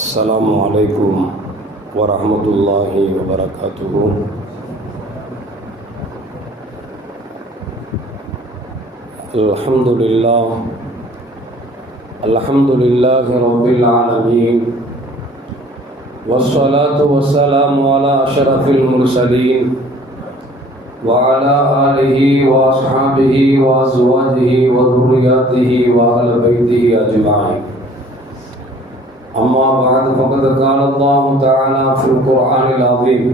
السلام عليكم ورحمة الله وبركاته. الحمد لله رب العالمين، والصلاة والسلام على أشرف المرسلين وعلى آله وأصحابه وأزواجه وذرياته وأهل بيته أجمعين. أما بعد، فقد قال الله تعالى في القرآن العظيم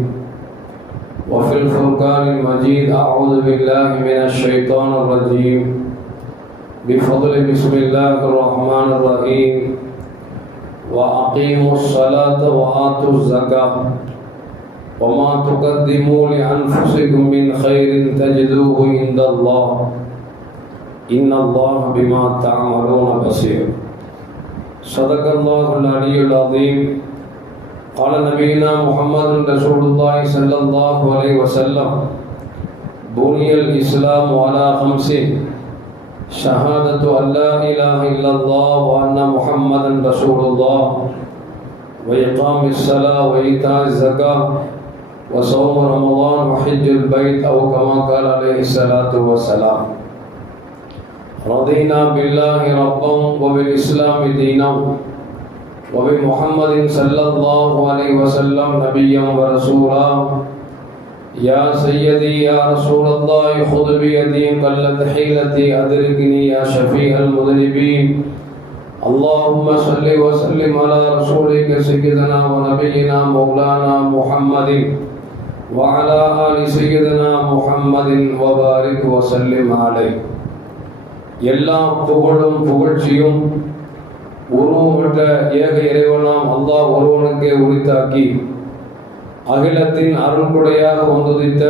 وفي الفرقان المجيد: أعوذ بالله من الشيطان الرجيم، بفضل بسم الله الرحمن الرحيم، وأقيموا الصلاة وآتوا الزكاة وما تقدموا لأنفسكم من خير تجدوه عند الله إن الله بما تعملون بصير. صدق الله العلي العظيم. قال نبينا محمد رسول الله صلى الله عليه وسلم: بني الإسلام على خمس: شهادة أن لا إله إلا الله وأن محمدا رسول الله، وإقام الصلاة وإيتاء الزكاة وصوم رمضان وحج البيت، أو كما قال عليه الصلاة والسلام. رضينا بالله ربا وبالإسلام دينا وبمحمد صلى الله عليه وسلم نبيا ورسولا. يا سيدي يا رسول الله، خذ بيدي قلت حيلتي، أدركني يا شفيع المذنبين. اللهم صل وسلم على رسولك سيدنا ونبينا مولانا محمد وعلى آل سيدنا محمد وبارك وسلم عليه. எல்லா புகழும் புகழ்ச்சியும் உருவமற்ற ஏக இறைவனாம் அல்லாஹ் ஒருவனுக்கே உரித்தாக்கி அகிலத்தின் அருள்குடையாக வந்துதித்த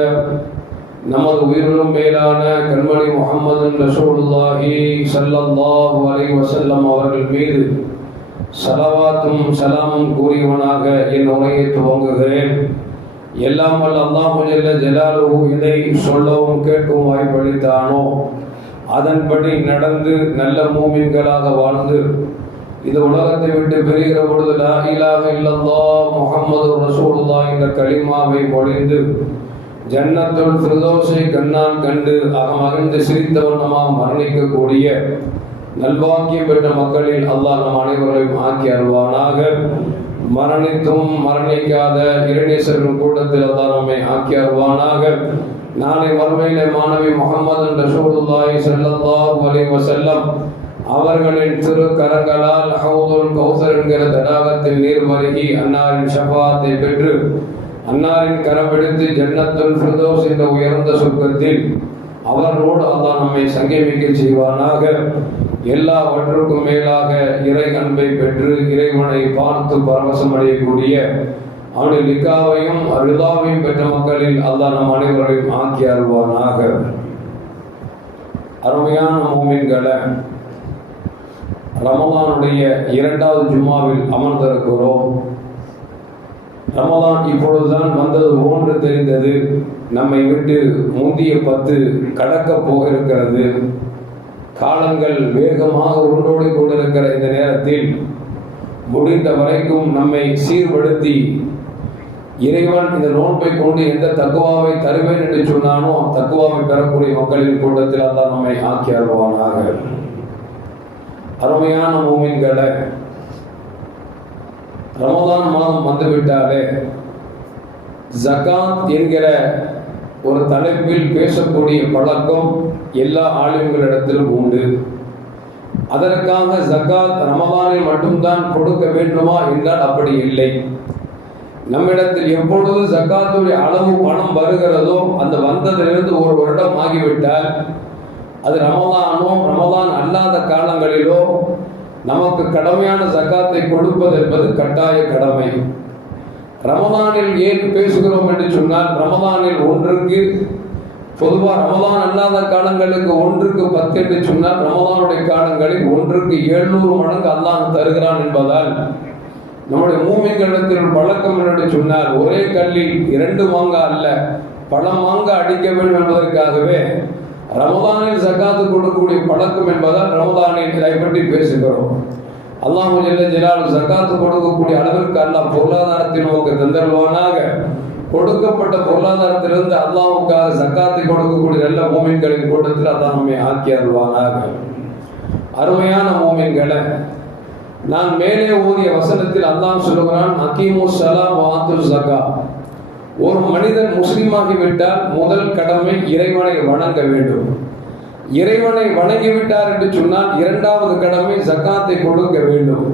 நமது உயிரிலும் மேலான கண்மணி முஹம்மது ரசூலுல்லாஹி ஸல்லல்லாஹு அலைஹி வஸல்லம் அவர்கள் மீது ஸலவாத்தும் ஸலாமும் கூறியவனாக என் உரையை துவங்குகிறேன். எல்லாம் வல்ல அல்லாஹ் ஜல்ல ஜலாலுஹு இதை சொல்லவும் கேட்கவும் வாய்ப்பளித்தானோ அதன்படி நடந்து நல்ல மூமின்களாக வாழ்ந்து இந்த உலகத்தை விட்டு பெறுகிற பொழுது லா இலாஹ இல்லல்லாஹ் முஹம்மது ரசூலுல்லாஹ் என்ற கலிமாவை மொழிந்து ஜன்னத்துல் ஃபிர்தௌஸை கண்ணால் கண்டு அகமகிழ்ந்து சிரித்த வண்ணமாக மரணிக்கக்கூடிய நல்வாக்கியம் பெற்ற மக்களில் அல்லாஹ் நம் அனைவரையும் ஆக்கி அருள்வானாக. மரணித்தும் மரணிக்காத இறைநேசர்கள் கூட்டத்தில் அல்லாஹ் நம்மை ஆக்கி அருள்வானாக. நாளை மறுமையிலே மாணவி முஹம்மது ரசூலுல்லாஹி ஸல்லல்லாஹு அலைஹி வஸல்லம் அவர்களின் திரு கரங்களால் ஹவுதுல் கௌசர் என்கிற தடாகத்தில் நீர் பருகி அன்னாரின் ஷஃபாத்தை பெற்று அன்னாரின் கரமெடுத்து ஜன்னத்துல் ஃபிர்தௌஸ் என்ற உயர்ந்த சொர்க்கத்தில் அவர்களோடு அல்லாஹ் நம்மை சங்கமிக்க செய்வானாக. எல்லாவற்றுக்கும் மேலாக இறை அன்பை பெற்று இறைவனை பார்த்து பரவசம் அடையக்கூடிய அவனுடைய லிக்காவையும் ரிதாவையும் பெற்ற மக்களில் அல்லாஹ் நம் அனைவரையும் ஆக்கி அருள்வானாக. அருமையான மூமின்களை, ரமலானுடைய இரண்டாவது ஜும்மாவில் அமர்ந்திருக்கிறோம். ரமலான் இப்பொழுதுதான் வந்தது போன்று தெரிந்தது. நம்மை விட்டு முந்திய 10 கடக்க போக இருக்கிறது. காலங்கள் வேகமாக உருண்டோடி கொண்டிருக்கிற இந்த நேரத்தில் முடிந்த வரைக்கும் நம்மை சீர்படுத்தி இறைவன் இந்த நோன்பை கொண்டு எந்த தக்குவாவை தருவேன் என்று சொன்னானோ தக்குவாவை பெறக்கூடிய மக்களின் கூட்டத்தில் அல்லாஹ் நம்மை ஆக்கி அருள்வானாக. அருமையான மூமின்களை, ரமலான் மாதம் வந்துவிட்டாலே ஜகாத் என்கிற ஒரு தலைப்பில் பேசக்கூடிய பழக்கம் எல்லா ஆலிம்களிடத்திலும் உண்டு. அதற்காக ஜகாத் ரமலானில் மட்டும்தான் கொடுக்க வேண்டுமா என்றால் அப்படி இல்லை. நம்மிடத்தில் எப்பொழுது ஜகாத்துடைய அளவு பணம் வருகிறதோ அந்த வந்ததிலிருந்து ஒரு வருடம் ஆகிவிட்டால் அது ரமலானோ ரமலான் அல்லாத காலங்களிலோ நமக்கு கடமையான ஜகாத்தை கொடுப்பது என்பது கட்டாய கடமை. ரமலானில் ஏன் பேசுகிறோம் என்று சொன்னால், ரமலானில் ஒன்றுக்கு பொதுவாக ரமலான் அல்லாத காலங்களுக்கு ஒன்றுக்கு 10 என்று சொன்னால், ரமலானுடைய காலங்களில் ஒன்றுக்கு 700 மடங்கு அல்லாஹ் தருகிறான் என்பதால் நம்முடைய மூமின்களிடத்தில் பழக்கம் என்று சொன்னால், ஒரே கல்லில் 2 மாங்காய் அல்ல பல மாங்காய் அடிக்க வேண்டும் என்பதற்காகவே ரமலானில் ஜகாத்து கொடுக்கக்கூடிய பழக்கம் என்பதால் ரமலானில் இதை பற்றி பேசுகிறோம். அல்லாஹு ஜல்ல ஜலாலுஹு ஜகாத்து கொடுக்கக்கூடிய அளவிற்கு அல்லாஹ் பொருளாதாரத்தை நமக்கு தந்தருவானாக. கொடுக்கப்பட்ட பொருளாதாரத்திலிருந்து அல்லாஹ்வுக்காக ஜகாத்தை கொடுக்கக்கூடிய நல்ல மூமின்களின் கூட்டத்தில் அல்லாஹ் நம்மை ஆக்கி அருள்வானாக. அருமையான மூமின்களை, நான் மேலே ஓதிய வசனத்தில் அல்லாஹ் சொல்லுகிறான், அகீமுஸ் ஸலாம் வ ஆத்துஸ் ஸகாத். ஒரு மனிதன் முஸ்லிமாகிவிட்டால் முதல் கடமை இறைவனை வணங்க வேண்டும். இறைவனை வணங்கிவிட்டார் என்று சொன்னால் இரண்டாவது கடமை ஜகாத்தை கொடுக்க வேண்டும்.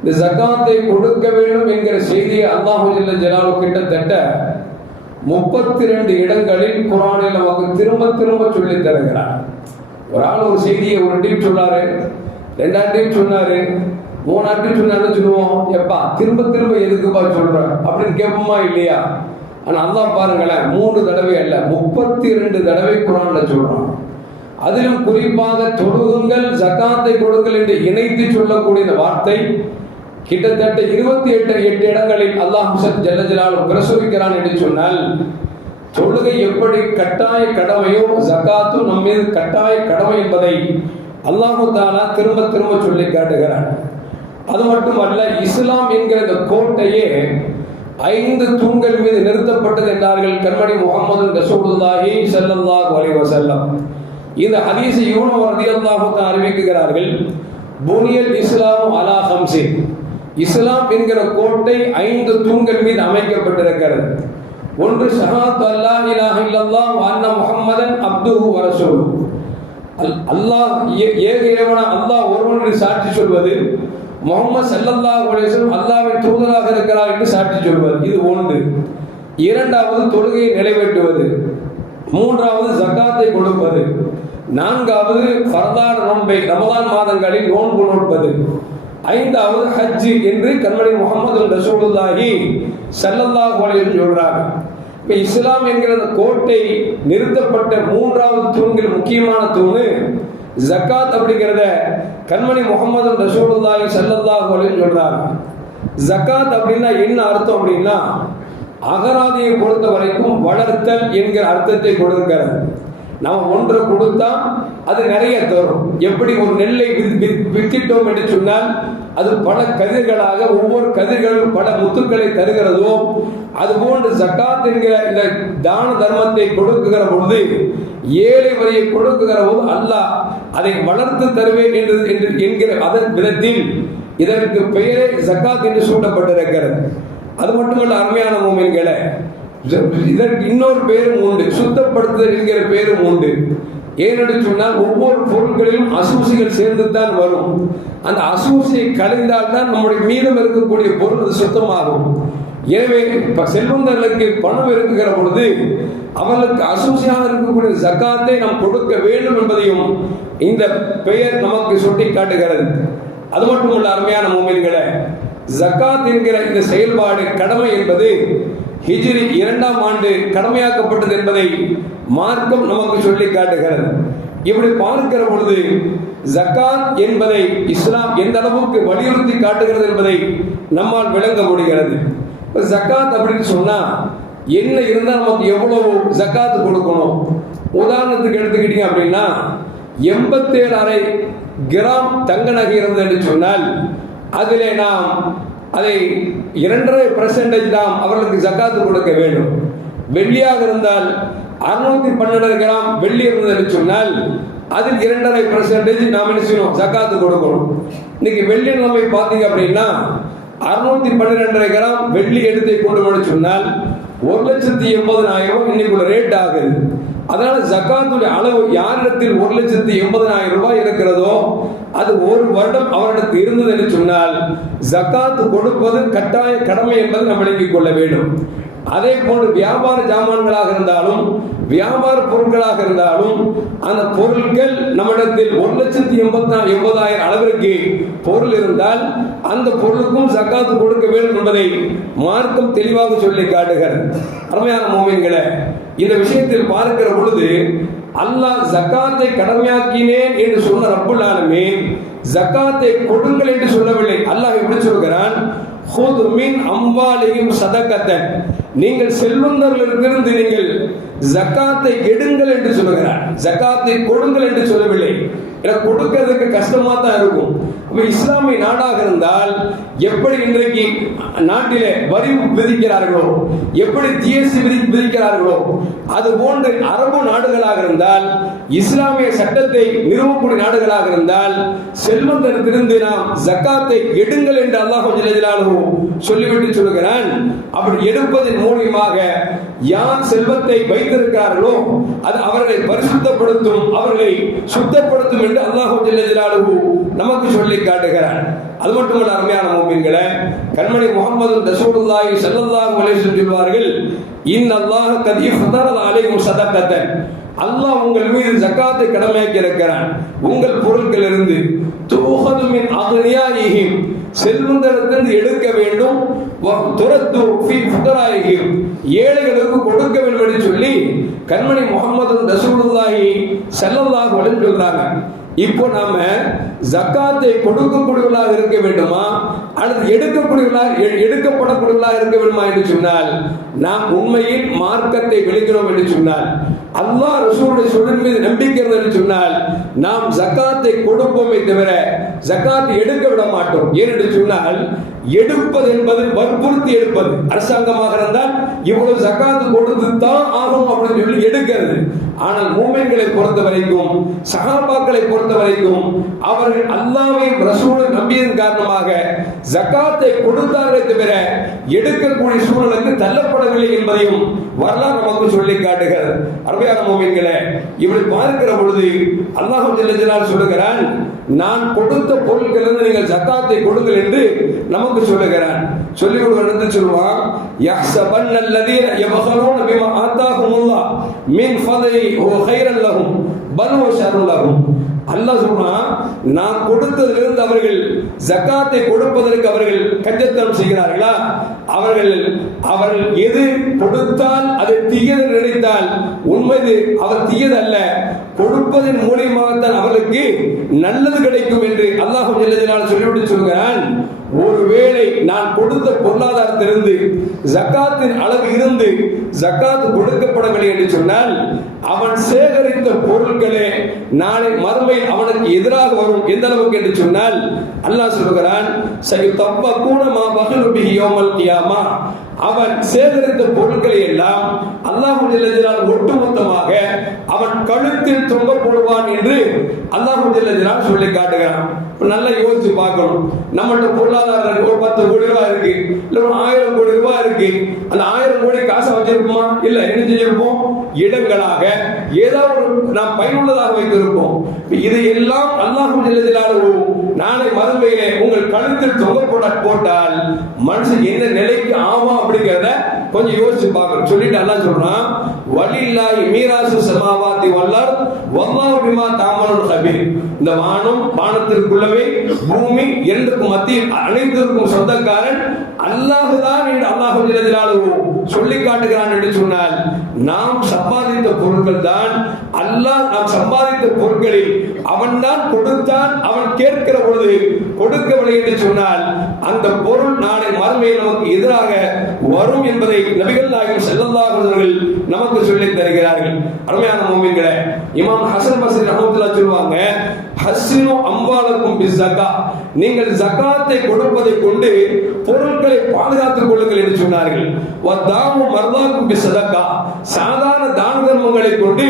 இந்த ஜகாத்தை கொடுக்க வேண்டும் என்கிற செய்தியை அல்லாஹ் ஜல்ல ஜலாலுஹு கிட்டத்தட்ட 32 இடங்களில் குர்ஆனில் நமக்கு திரும்ப திரும்ப சொல்லி தருகிறார். ஒரு ஆள் ஒரு செய்தியை ஒரு டீம் சொன்னாரு, 2ஆம் டீம் சொன்னாரு, 3ஆம் டீம் சொன்னாருன்னு சொல்லுவோம். எப்பா திரும்ப திரும்ப எதுக்குப்பா சொல்ற அப்படின்னு கேட்போமா இல்லையா? ஆனா அல்லாஹ் பாருங்களேன், 3 தடவை அல்ல 32 தடவை குர்ஆன்ல சொல்றான். அதிலும் குறிப்பாக தொழுகுங்கள், ஜகாத்தை கொடுங்கள் என்று இணைத்து சொல்லக்கூடிய இந்த வார்த்தை கிட்டத்தட்ட 28 இடங்களில் அல்லாஹ் ஜல்ல ஜலாலுஹு பிரசுரிக்கிறான் என்று சொன்னால், தொழுகை எப்படி கட்டாய கடமையோ ஜகாத்தும் நம் மீது கட்டாய கடமை என்பதை அல்லாஹு தஆலா திரும்ப திரும்ப சொல்லி காட்டுகிறான். அது மட்டுமல்ல, இஸ்லாம் என்கிற இந்த கோட்டையே 5 தூண்கள் மீது நிறுத்தப்பட்டது என்றார்கள் கண்மணி முஹம்மது ரசூலுல்லாஹி ஸல்லல்லாஹு அலைஹி வஸல்லம். இந்த ஹதீஸை இப்னு உமர் ரலியல்லாஹு தஆலா அறிவிக்கிறார்கள், புனியல் இஸ்லாம் அலா ஹம்ஸின். இஸ்லாம் என்கிற கோட்டை 5 தூண்கள் மீது அமைக்கப்பட்டிருக்கிறது. ஒன்று ஷஹாதத்து அல்லா இலாஹ இல்லல்லாஹ் வ அன்ன முஹம்மதன் அப்துஹு வ ரசூலுஹு. அல்லாஹ் ஏக இறைவனா அல்லாஹ் ஒருவன் என்று சாட்சி சொல்வது, முஹம்மது ஸல்லல்லாஹு அலைஹி வஸல்லம் அல்லாஹ்வின் தூதராக இருக்கிறார் என்று சாட்சி சொல்வது. இது ஒன்று. இரண்டாவது தொழுகையை நிறைவேற்றுவது. மூன்றாவது ஜகாத்தை கொடுப்பது. நான்காவது ஃபர்தான நோன்பை ரமலான் மாதங்களில் நோன்பு நோட்பது. ஐந்தாவது ஹஜ் என்று கண்மணி முஹம்மது ரசூலுல்லாஹி ஸல்லல்லாஹு அலைஹி வஸல்லம் சொல்றாங்க. இப்ப இஸ்லாம் என்கிற கோட்டை நிறுத்தப்பட்ட 3வது தூண்கள் முக்கியமான தூணு ஜகாத் அப்படிங்கிறத கண்மணி முஹம்மது ரசூலுல்லாஹி ஸல்லல்லாஹு அலைஹி வஸல்லம் சொல்றாங்க. ஜகாத் அப்படின்னா என்ன அர்த்தம் அப்படின்னா, அகராதியை பொறுத்த வரைக்கும் வளர்த்தல் என்கிற அர்த்தத்தை கொடுக்கிறது. நாம் ஒன்றை கொடுத்தா அது நிறைய தரும். எப்படி ஒரு நெல்லை வித்திட்டோம் என்று சொன்னால் அது பல கதிர்களாக, ஒவ்வொரு கதிர்களும் பல முத்துக்களை தருகிறதோ, அதுபோன்று ஜகாத் என்கிற இந்த தான தர்மத்தை கொடுக்குகிற பொழுது, ஏழை வரியை கொடுக்குகிற போது அல்லாஹ் அதை வளர்த்து தருவேன் என்று என்கிற அதன் விதத்தில் இதற்கு பெயரே ஜகாத் என்று சூட்டப்பட்டிருக்கிறது. அது மட்டுமல்ல அருமையான மூமின்களே, இதற்கு இன்னொரு பேரும் உண்டு, சுத்தப்படுத்துதல் என்கிற பேரும் உண்டு. ஏனென்று சொன்னால் ஒவ்வொரு பொருட்களிலும் அசூசிகள் சேர்ந்து தான் வரும். அந்த அசூசியை கலைந்தால் தான் நம்முடைய மீதம் இருக்கக்கூடிய பொருள் அது சுத்தமாகும். எனவே செல்வந்தர்களுக்கு பணம் இருக்குகிற பொழுது அவர்களுக்கு அசூசியாக இருக்கக்கூடிய ஜகாத்தை நாம் கொடுக்க வேண்டும் என்பதையும் இந்த பெயர் நமக்கு சுட்டி காட்டுகிறது. அது மட்டுமல்ல அருமையான மூமின்களே, ஜகாத் என்கிற இந்த செயல்பாடு கடமை என்பது ஹிஜ்ரி 2ஆம் ஆண்டு கடமையாக்கப்பட்டது என்பதை மார்க்கம் நமக்கு சொல்லி காட்டுகிறது. இப்படி பார்க்கிற பொழுது ஜகாத் என்பதை இஸ்லாம் எந்த அளவுக்கு வலியுறுத்தி காட்டுகிறது என்பதை நம்மால் விளங்க முடிகிறது. இப்போ ஜகாத் அப்படின்னு சொன்னா என்ன இருந்தால் நமக்கு எவ்வளவு ஜகாத் கொடுக்கணும்? உதாரணத்துக்கு எடுத்துக்கிட்டீங்க அப்படின்னா 87.5 கிராம் தங்க நகை இருந்தது என்று சொன்னால் அதிலே நாம் அதை 2.5% நாம் அவர்களுக்கு ஜகாத்து கொடுக்க வேண்டும். வெள்ளியாக இருந்தால் 612 கிராம் வெள்ளி இருந்தது என்று சொன்னால் அதில் 2.5% நாம் என்ன செய்யணும்? ஜகாத்து கொடுக்கணும். இன்னைக்கு வெள்ளி நிலைமை பார்த்தீங்க அப்படின்னா 612 கிராம் வெள்ளி எடுத்து கொண்டு போன சொன்னால் 1,80,000 இன்னைக்குள்ள ரேட் ஆகுது. அதனால ஜகாத்துடைய அளவு யாரிடத்தில் 1,80,000 ரூபாய் இருக்கிறதோ அது ஒரு வருடம் அவரிடத்தில் இருந்தது என்று சொன்னால் ஜகாத்து கொடுப்பது கட்டாய கடமை என்பதை நாம் விளங்கிக் கொள்ள வேண்டும். அதே போன்று வியாபார ஜாமான்களாக இருந்தாலும் வியாபார பொருட்களாக இருந்தாலும் அந்த பொருட்கள் நம்மிடத்தில் 1,80,000 அளவிற்கு பொருள் இருந்தால் அந்த பொருளுக்கும் ஜகாத்து கொடுக்க வேண்டும் என்பதை மார்க்கம் தெளிவாக சொல்லி காட்டுகிறது. அருமையான மூமின்களே, இந்த விஷயத்தில் பார்க்கிற பொழுது அல்லாஹ் ஜகாத்தை கடமையாக்கினேன் என்று சொன்ன ரப்புல் ஆலமீன் ஜகாத்தை கொடுங்கள் என்று சொல்லவில்லை. அல்லாஹ் எப்படி சொல்கிறான்? ஹுது மின் அம்வாலிஹிம் ஸதகத்தன், நீங்கள் செல்வந்தர்களிடமிருந்து நீங்கள் ஜகாத்தை எடுங்கள் என்று சொல்கிறார். ஜகாத்தை கொடுங்கள் என்று சொல்லவில்லை. எனக்கு கொடுக்கிறதுக்கு கஷ்டமா தான் இருக்கும். இஸ்லாமிய நாடாக இருந்தால் எப்படி இன்றைக்கு நாட்டிலே வரி விதிக்கிறார்களோ, எப்படி ஜிஎஸ்டி விதிக்கிறார்களோ, அது போன்று அரபு நாடுகளாக இருந்தால், இஸ்லாமிய சட்டத்தை நிறுவக்கூடிய நாடுகளாக இருந்தால், செல்வந்தத்திலிருந்து நாம் ஜக்காத்தை எடுங்கள் என்று அல்லாஹ் ஜல்ல ஜலாலுஹு சொல்லிவிட்டு சொல்கிறான். அப்படி எடுப்பதன் மூலமாக யார் செல்வத்தை வைத்திருக்கிறார்களோ அது அவர்களை பரிசுத்தப்படுத்தும், அவர்களை சுத்தப்படுத்தும் என்று அல்லாஹ் ஜல்ல ஜலாலுஹு நமக்கு சொல்லி காட்டுகிறான். அது மட்டுமல்ல, அருமையான முஃமின்களே, கண்மணி முஹம்மது ரசூலுல்லாஹி ஸல்லல்லாஹு அலைஹி வஸல்லம் சொல்வார்கள், இன்னல்லாஹ கத் இஃதரத அலைக்கும் ஸதகத்தன், அல்லாஹ் உங்கள் மீது ஜக்காத்தை கடமையாக்கி இருக்கிறான். உங்கள் பொருட்களிலிருந்து தூஹது மின் அக்னியாயிஹிம், செல்வந்தரிடத்திலிருந்து எடுக்க வேண்டும், துரத்து ஃபீ ஃபுகராயிஹிம், ஏழைகளுக்கு கொடுக்க வேண்டும் என்று சொல்லி கண்மணி முஹம்மது ரசூலுல்லாஹி ஸல்லல்லாஹு அலைஹி வஸல்லம் சொல்றாங்க. இப்போ நாம ஜக்காத்தை கொடுக்கக்கூடியவர்களாக இருக்க வேண்டுமா அல்லது எடுக்கப்படக்கூடியவர்களாக இருக்க வேண்டுமா என்று சொன்னால், நாம் உண்மையில் மார்க்கத்தை விளக்கிறோம் என்று சொன்னால், அல்லாஹ் ரசூலுடைய சொல்லின் மீது நம்பிக்கை என்று சொன்னால், நாம் ஜக்காத்தை கொடுப்போமே தவிர ஜக்காத்தை எடுக்க விட மாட்டோம். ஏனென்று சொன்னால், எடுப்பது என்பது வற்புறுத்தி எடுப்பது. அரசாங்கமாக இருந்தால் இவ்வளவு ஜக்காத்து கொடுத்து தான் ஆகும் அப்படின்னு சொல்லி எடுக்கிறது. ஆனால் மூமின்களை பொறுத்த வரைக்கும், சஹாபாக்களை பொறுத்த வரைக்கும், அவர்கள் அல்லாஹ்வையும் ரசூலையும் நம்பியதன் காரணமாக ஜக்காத்தை கொடுத்தார்களே தவிர எடுக்கக்கூடிய சூழலுக்கு தள்ளப்படவில்லை என்பதையும் வரலாறு நமக்கு சொல்லி காட்டுகிறது. அருமையான மூமின்களே, இப்படி பார்க்கிற பொழுது அல்லாஹ் ஜல்ல ஜலாலுஹு சொல்லுகிறான், நான் கொடுத்த பொருட்களிலிருந்து நீங்கள் ஜக்காத்தை கொடுங்கள் என்று நமக்கு சொல்லுகிறான். சொல்லி ஒரு இடத்து சொல்வான், யஹ்ஸபன்னல்லதீன யபகலூன பிமா ஆதாஹுமுல்லாஹ் மின் ஃபதலி ஹுவ கைரல் லஹும் பல் ஹுவ ஷர்ருல் லஹும். அல்லாஹ் சொல்றான், நான் கொடுத்ததிலிருந்து அவர்கள் ஜக்காத்தை கொடுப்பதற்கு அவர்கள் கஞ்சத்தனம் செய்கிறார்களா, அவர்கள் எது கொடுத்தால் அது தீயது நினைத்தால் உண்மைது அவர் தீயது அல்ல, கொடுப்பதன் மூலியமாகத்தான் அவர்களுக்கு நல்லது கிடைக்கும் என்று அல்லாஹ் ஜல்ல ஜலாலுஹு சொல்லிவிட்டு சொல்கிறான். ஒருவேளை நான் கொடுத்த பொருளாதாரத்திலிருந்து ஜக்காத்தின் அளவு இருந்து ஜக்காத் கொடுக்கப்படவில்லை என்று சொன்னால், அவன் சேகரித்த பொருட்களே நாளை மறுமையில் அவனுக்கு எதிராக வரும். எந்த அளவுக்கு என்று சொன்னால், அல்லாஹ் சொல்கிறான், சயுதப்பகூன மா பஹலு பிஹி யௌமல் கியாமா, அவன் சேகரித்த பொருட்களை எல்லாம் அல்லாஹ் ஜல்ல ஜலாலுஹு ஒட்டுமொத்தமாக அவன் கழுத்தில் தொங்க போடுவான் என்று அல்லாஹ் ஜல்ல ஜலாலுஹு சொல்லி காட்டுகிறான். நல்லா யோசிச்சு பார்க்கணும். நம்மகிட்ட பொருளாதாரம் ஒரு 10 கோடி ரூபாய் இருக்கு, இல்ல ஒரு 1000 கோடி ரூபாய் இருக்கு. அந்த 1000 கோடி காசை வச்சிருப்போமா? இல்ல. என்ன செஞ்சிருப்போம்? இடங்களாக ஏதாவது நாம் பயனுள்ளதாக வைத்திருப்போம். இதையெல்லாம் அல்லாஹ் ஜல்ல ஜலாலுஹு நாளை மறுமையிலே உங்கள் கழுத்தில் தொங்க போட்டால் மனுஷன் என்ன நிலைக்கு ஆமா அப்படிங்கிறத கொஞ்சம் யோசிச்சு பார்க்கணும். சொல்லிட்டு அல்லாஹ் சொல்றான், வலில்லாஹி மீராசு ஸமாவாதி வல் அர்த் வல்லாஹு பிமா தஅமலுன் கபீர். இந்த வானம், வானத்திற்குள்ளவே பூமி இரண்டுக்கும் மத்தியில் அனைத்திற்கும் சொந்தக்காரன் அல்லாஹ் தான் என்று அல்லாஹ் ஜல்ல ஜலாலுஹு சொல்லி காட்டுகிறான் என்று சொன்னால், நாம் சம்பாதித்த பொருட்கள் தான் அல்லாஹ் நாம் சம்பாதித்த பொருட்களில் அவன் தான் கொடுத்தான். அவன் கேட்கிற பொழுது கொடுக்கவில்லை என்று சொன்னால் அந்த பொருள் நாளை மறுமையில் நமக்கு எதிராக வரும் என்பதை நபிகள் நாயகம் ஸல்லல்லாஹு அலைஹி வஸல்லம் நமக்கு சொல்லி தருகிறார்கள். அருமையான மூமின்களே, இமாம் ஹசன் பஸ்ரி ரஹ்மத்துல்லாஹி சொல்வாங்க, ஹஸ்ஸினு அம்வாலக்கும் பிஸ்ஸகா, நீங்கள் ஜகாத்தை கொடுப்பதை கொண்டு பொருட்களை பாதுகாத்துக் கொள்ளுங்கள் என்று சொன்னார்கள். வதாவு மர்தாக்கும் பிஸ்ஸதகா, சாதாரண தான தர்மங்களை கொண்டு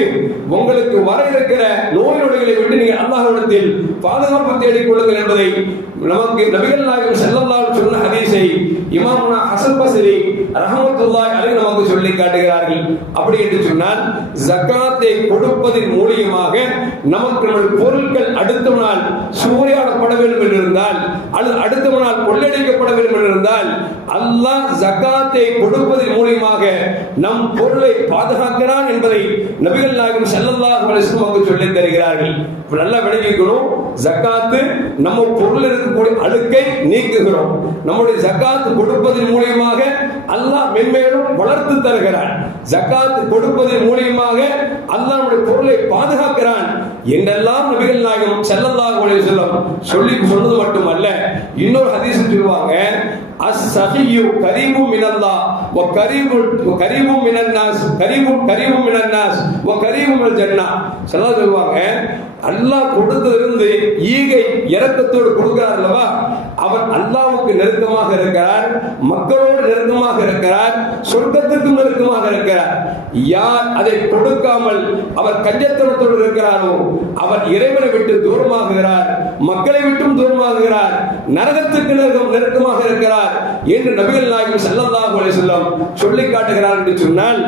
உங்களுக்கு வர இருக்கிற நோய் நொடிகளை விட்டு நீங்கள் அல்லாஹ்விடத்தில் பாதுகாப்பு தேடிக் கொள்ளுங்கள் என்பதை நமக்கு நபிகள் நாயகம் ஸல்லல்லாஹு அலைஹி வஸல்லம் சொன்ன ஹதீஸை இமாம் ஹசன் பஸ்ரி ரஹ்மத்துல்லாஹி அலைஹி நமக்கு சொல்லி காட்டுகிறார்கள். அப்படி என்று சொன்னால், ஜகாத்தை கொடுப்பதன் மூலமாக நமக்கு பொருட்கள் அடுத்த நாள் சூறையாடப்பட வேண்டும் என்று இருந்தால், அல்லது அடுத்த நாள் கொள்ளையடிக்கப்பட வேண்டும் என்று இருந்தால், அல்லாஹ் ஜகாத்தை கொடுப்பதன் மூலமாக நம் பொருளை பாதுகாக்கிறான் என்பதை நபிகள் நாயகம் ஸல்லல்லாஹு அலைஹி வஸல்லம் சொல்லி தருகிறார்கள். நல்லா விளங்கிக்கணும். ஜகாத்து நம்ம பொருள் இருக்கக்கூடிய அழுக்கை நீக்குகிறோம். நம்முடைய ஜகாத் கொடுப்பதன் மூலமாக அல்லாஹ் மென்மேலும் வளர்த்து தருகிறான். ஜகாத் கொடுப்பதன் மூலியமாக அல்லாஹ் நம்முடைய பொருளை பாதுகாக்கிறான் என்றெல்லாம் நபிகள் நாயகம் ஸல்லல்லாஹு அலைஹி வஸல்லம் சொல்லி சொன்னது மட்டுமல்ல, இன்னொரு ஹதீஸ் சொல்லுவாங்க, அஸ்-ஸஹிய்யு கரீமும் மினல்லாஹ் வ கரீமும் மினன் நாஸ் கரீமும் மினன் நாஸ் வ கரீமும் மினல் ஜன்னah. சொல்லுவாங்க, அல்லாஹ் கொடுத்ததிலிருந்து ஈகை இரக்கத்தோடு கொடுக்கிறார் அல்லவா, அவர் அல்லாஹ்வுக்கு நெருக்கமாக இருக்கிறார், மக்களோடு நெருக்கமாக இருக்கிறார், சொர்க்கத்திற்கும் நெருக்கமாக இருக்கிறார். யார் அதை கொடுக்காமல் அவர் கஞ்சத்தனத்தோடு இருக்கிறாரோ அவர் இறைவனை விட்டு தூரமாகுகிறார், மக்களை விட்டும் தூரமாகுகிறார், நரகத்துக்கு நெருக்கமாக இருக்கிறார் என்று நபிகள் நாயகம் ஸல்லல்லாஹு அலைஹி வஸல்லம் சொல்லி காட்டுகிறார் என்று சொன்னால்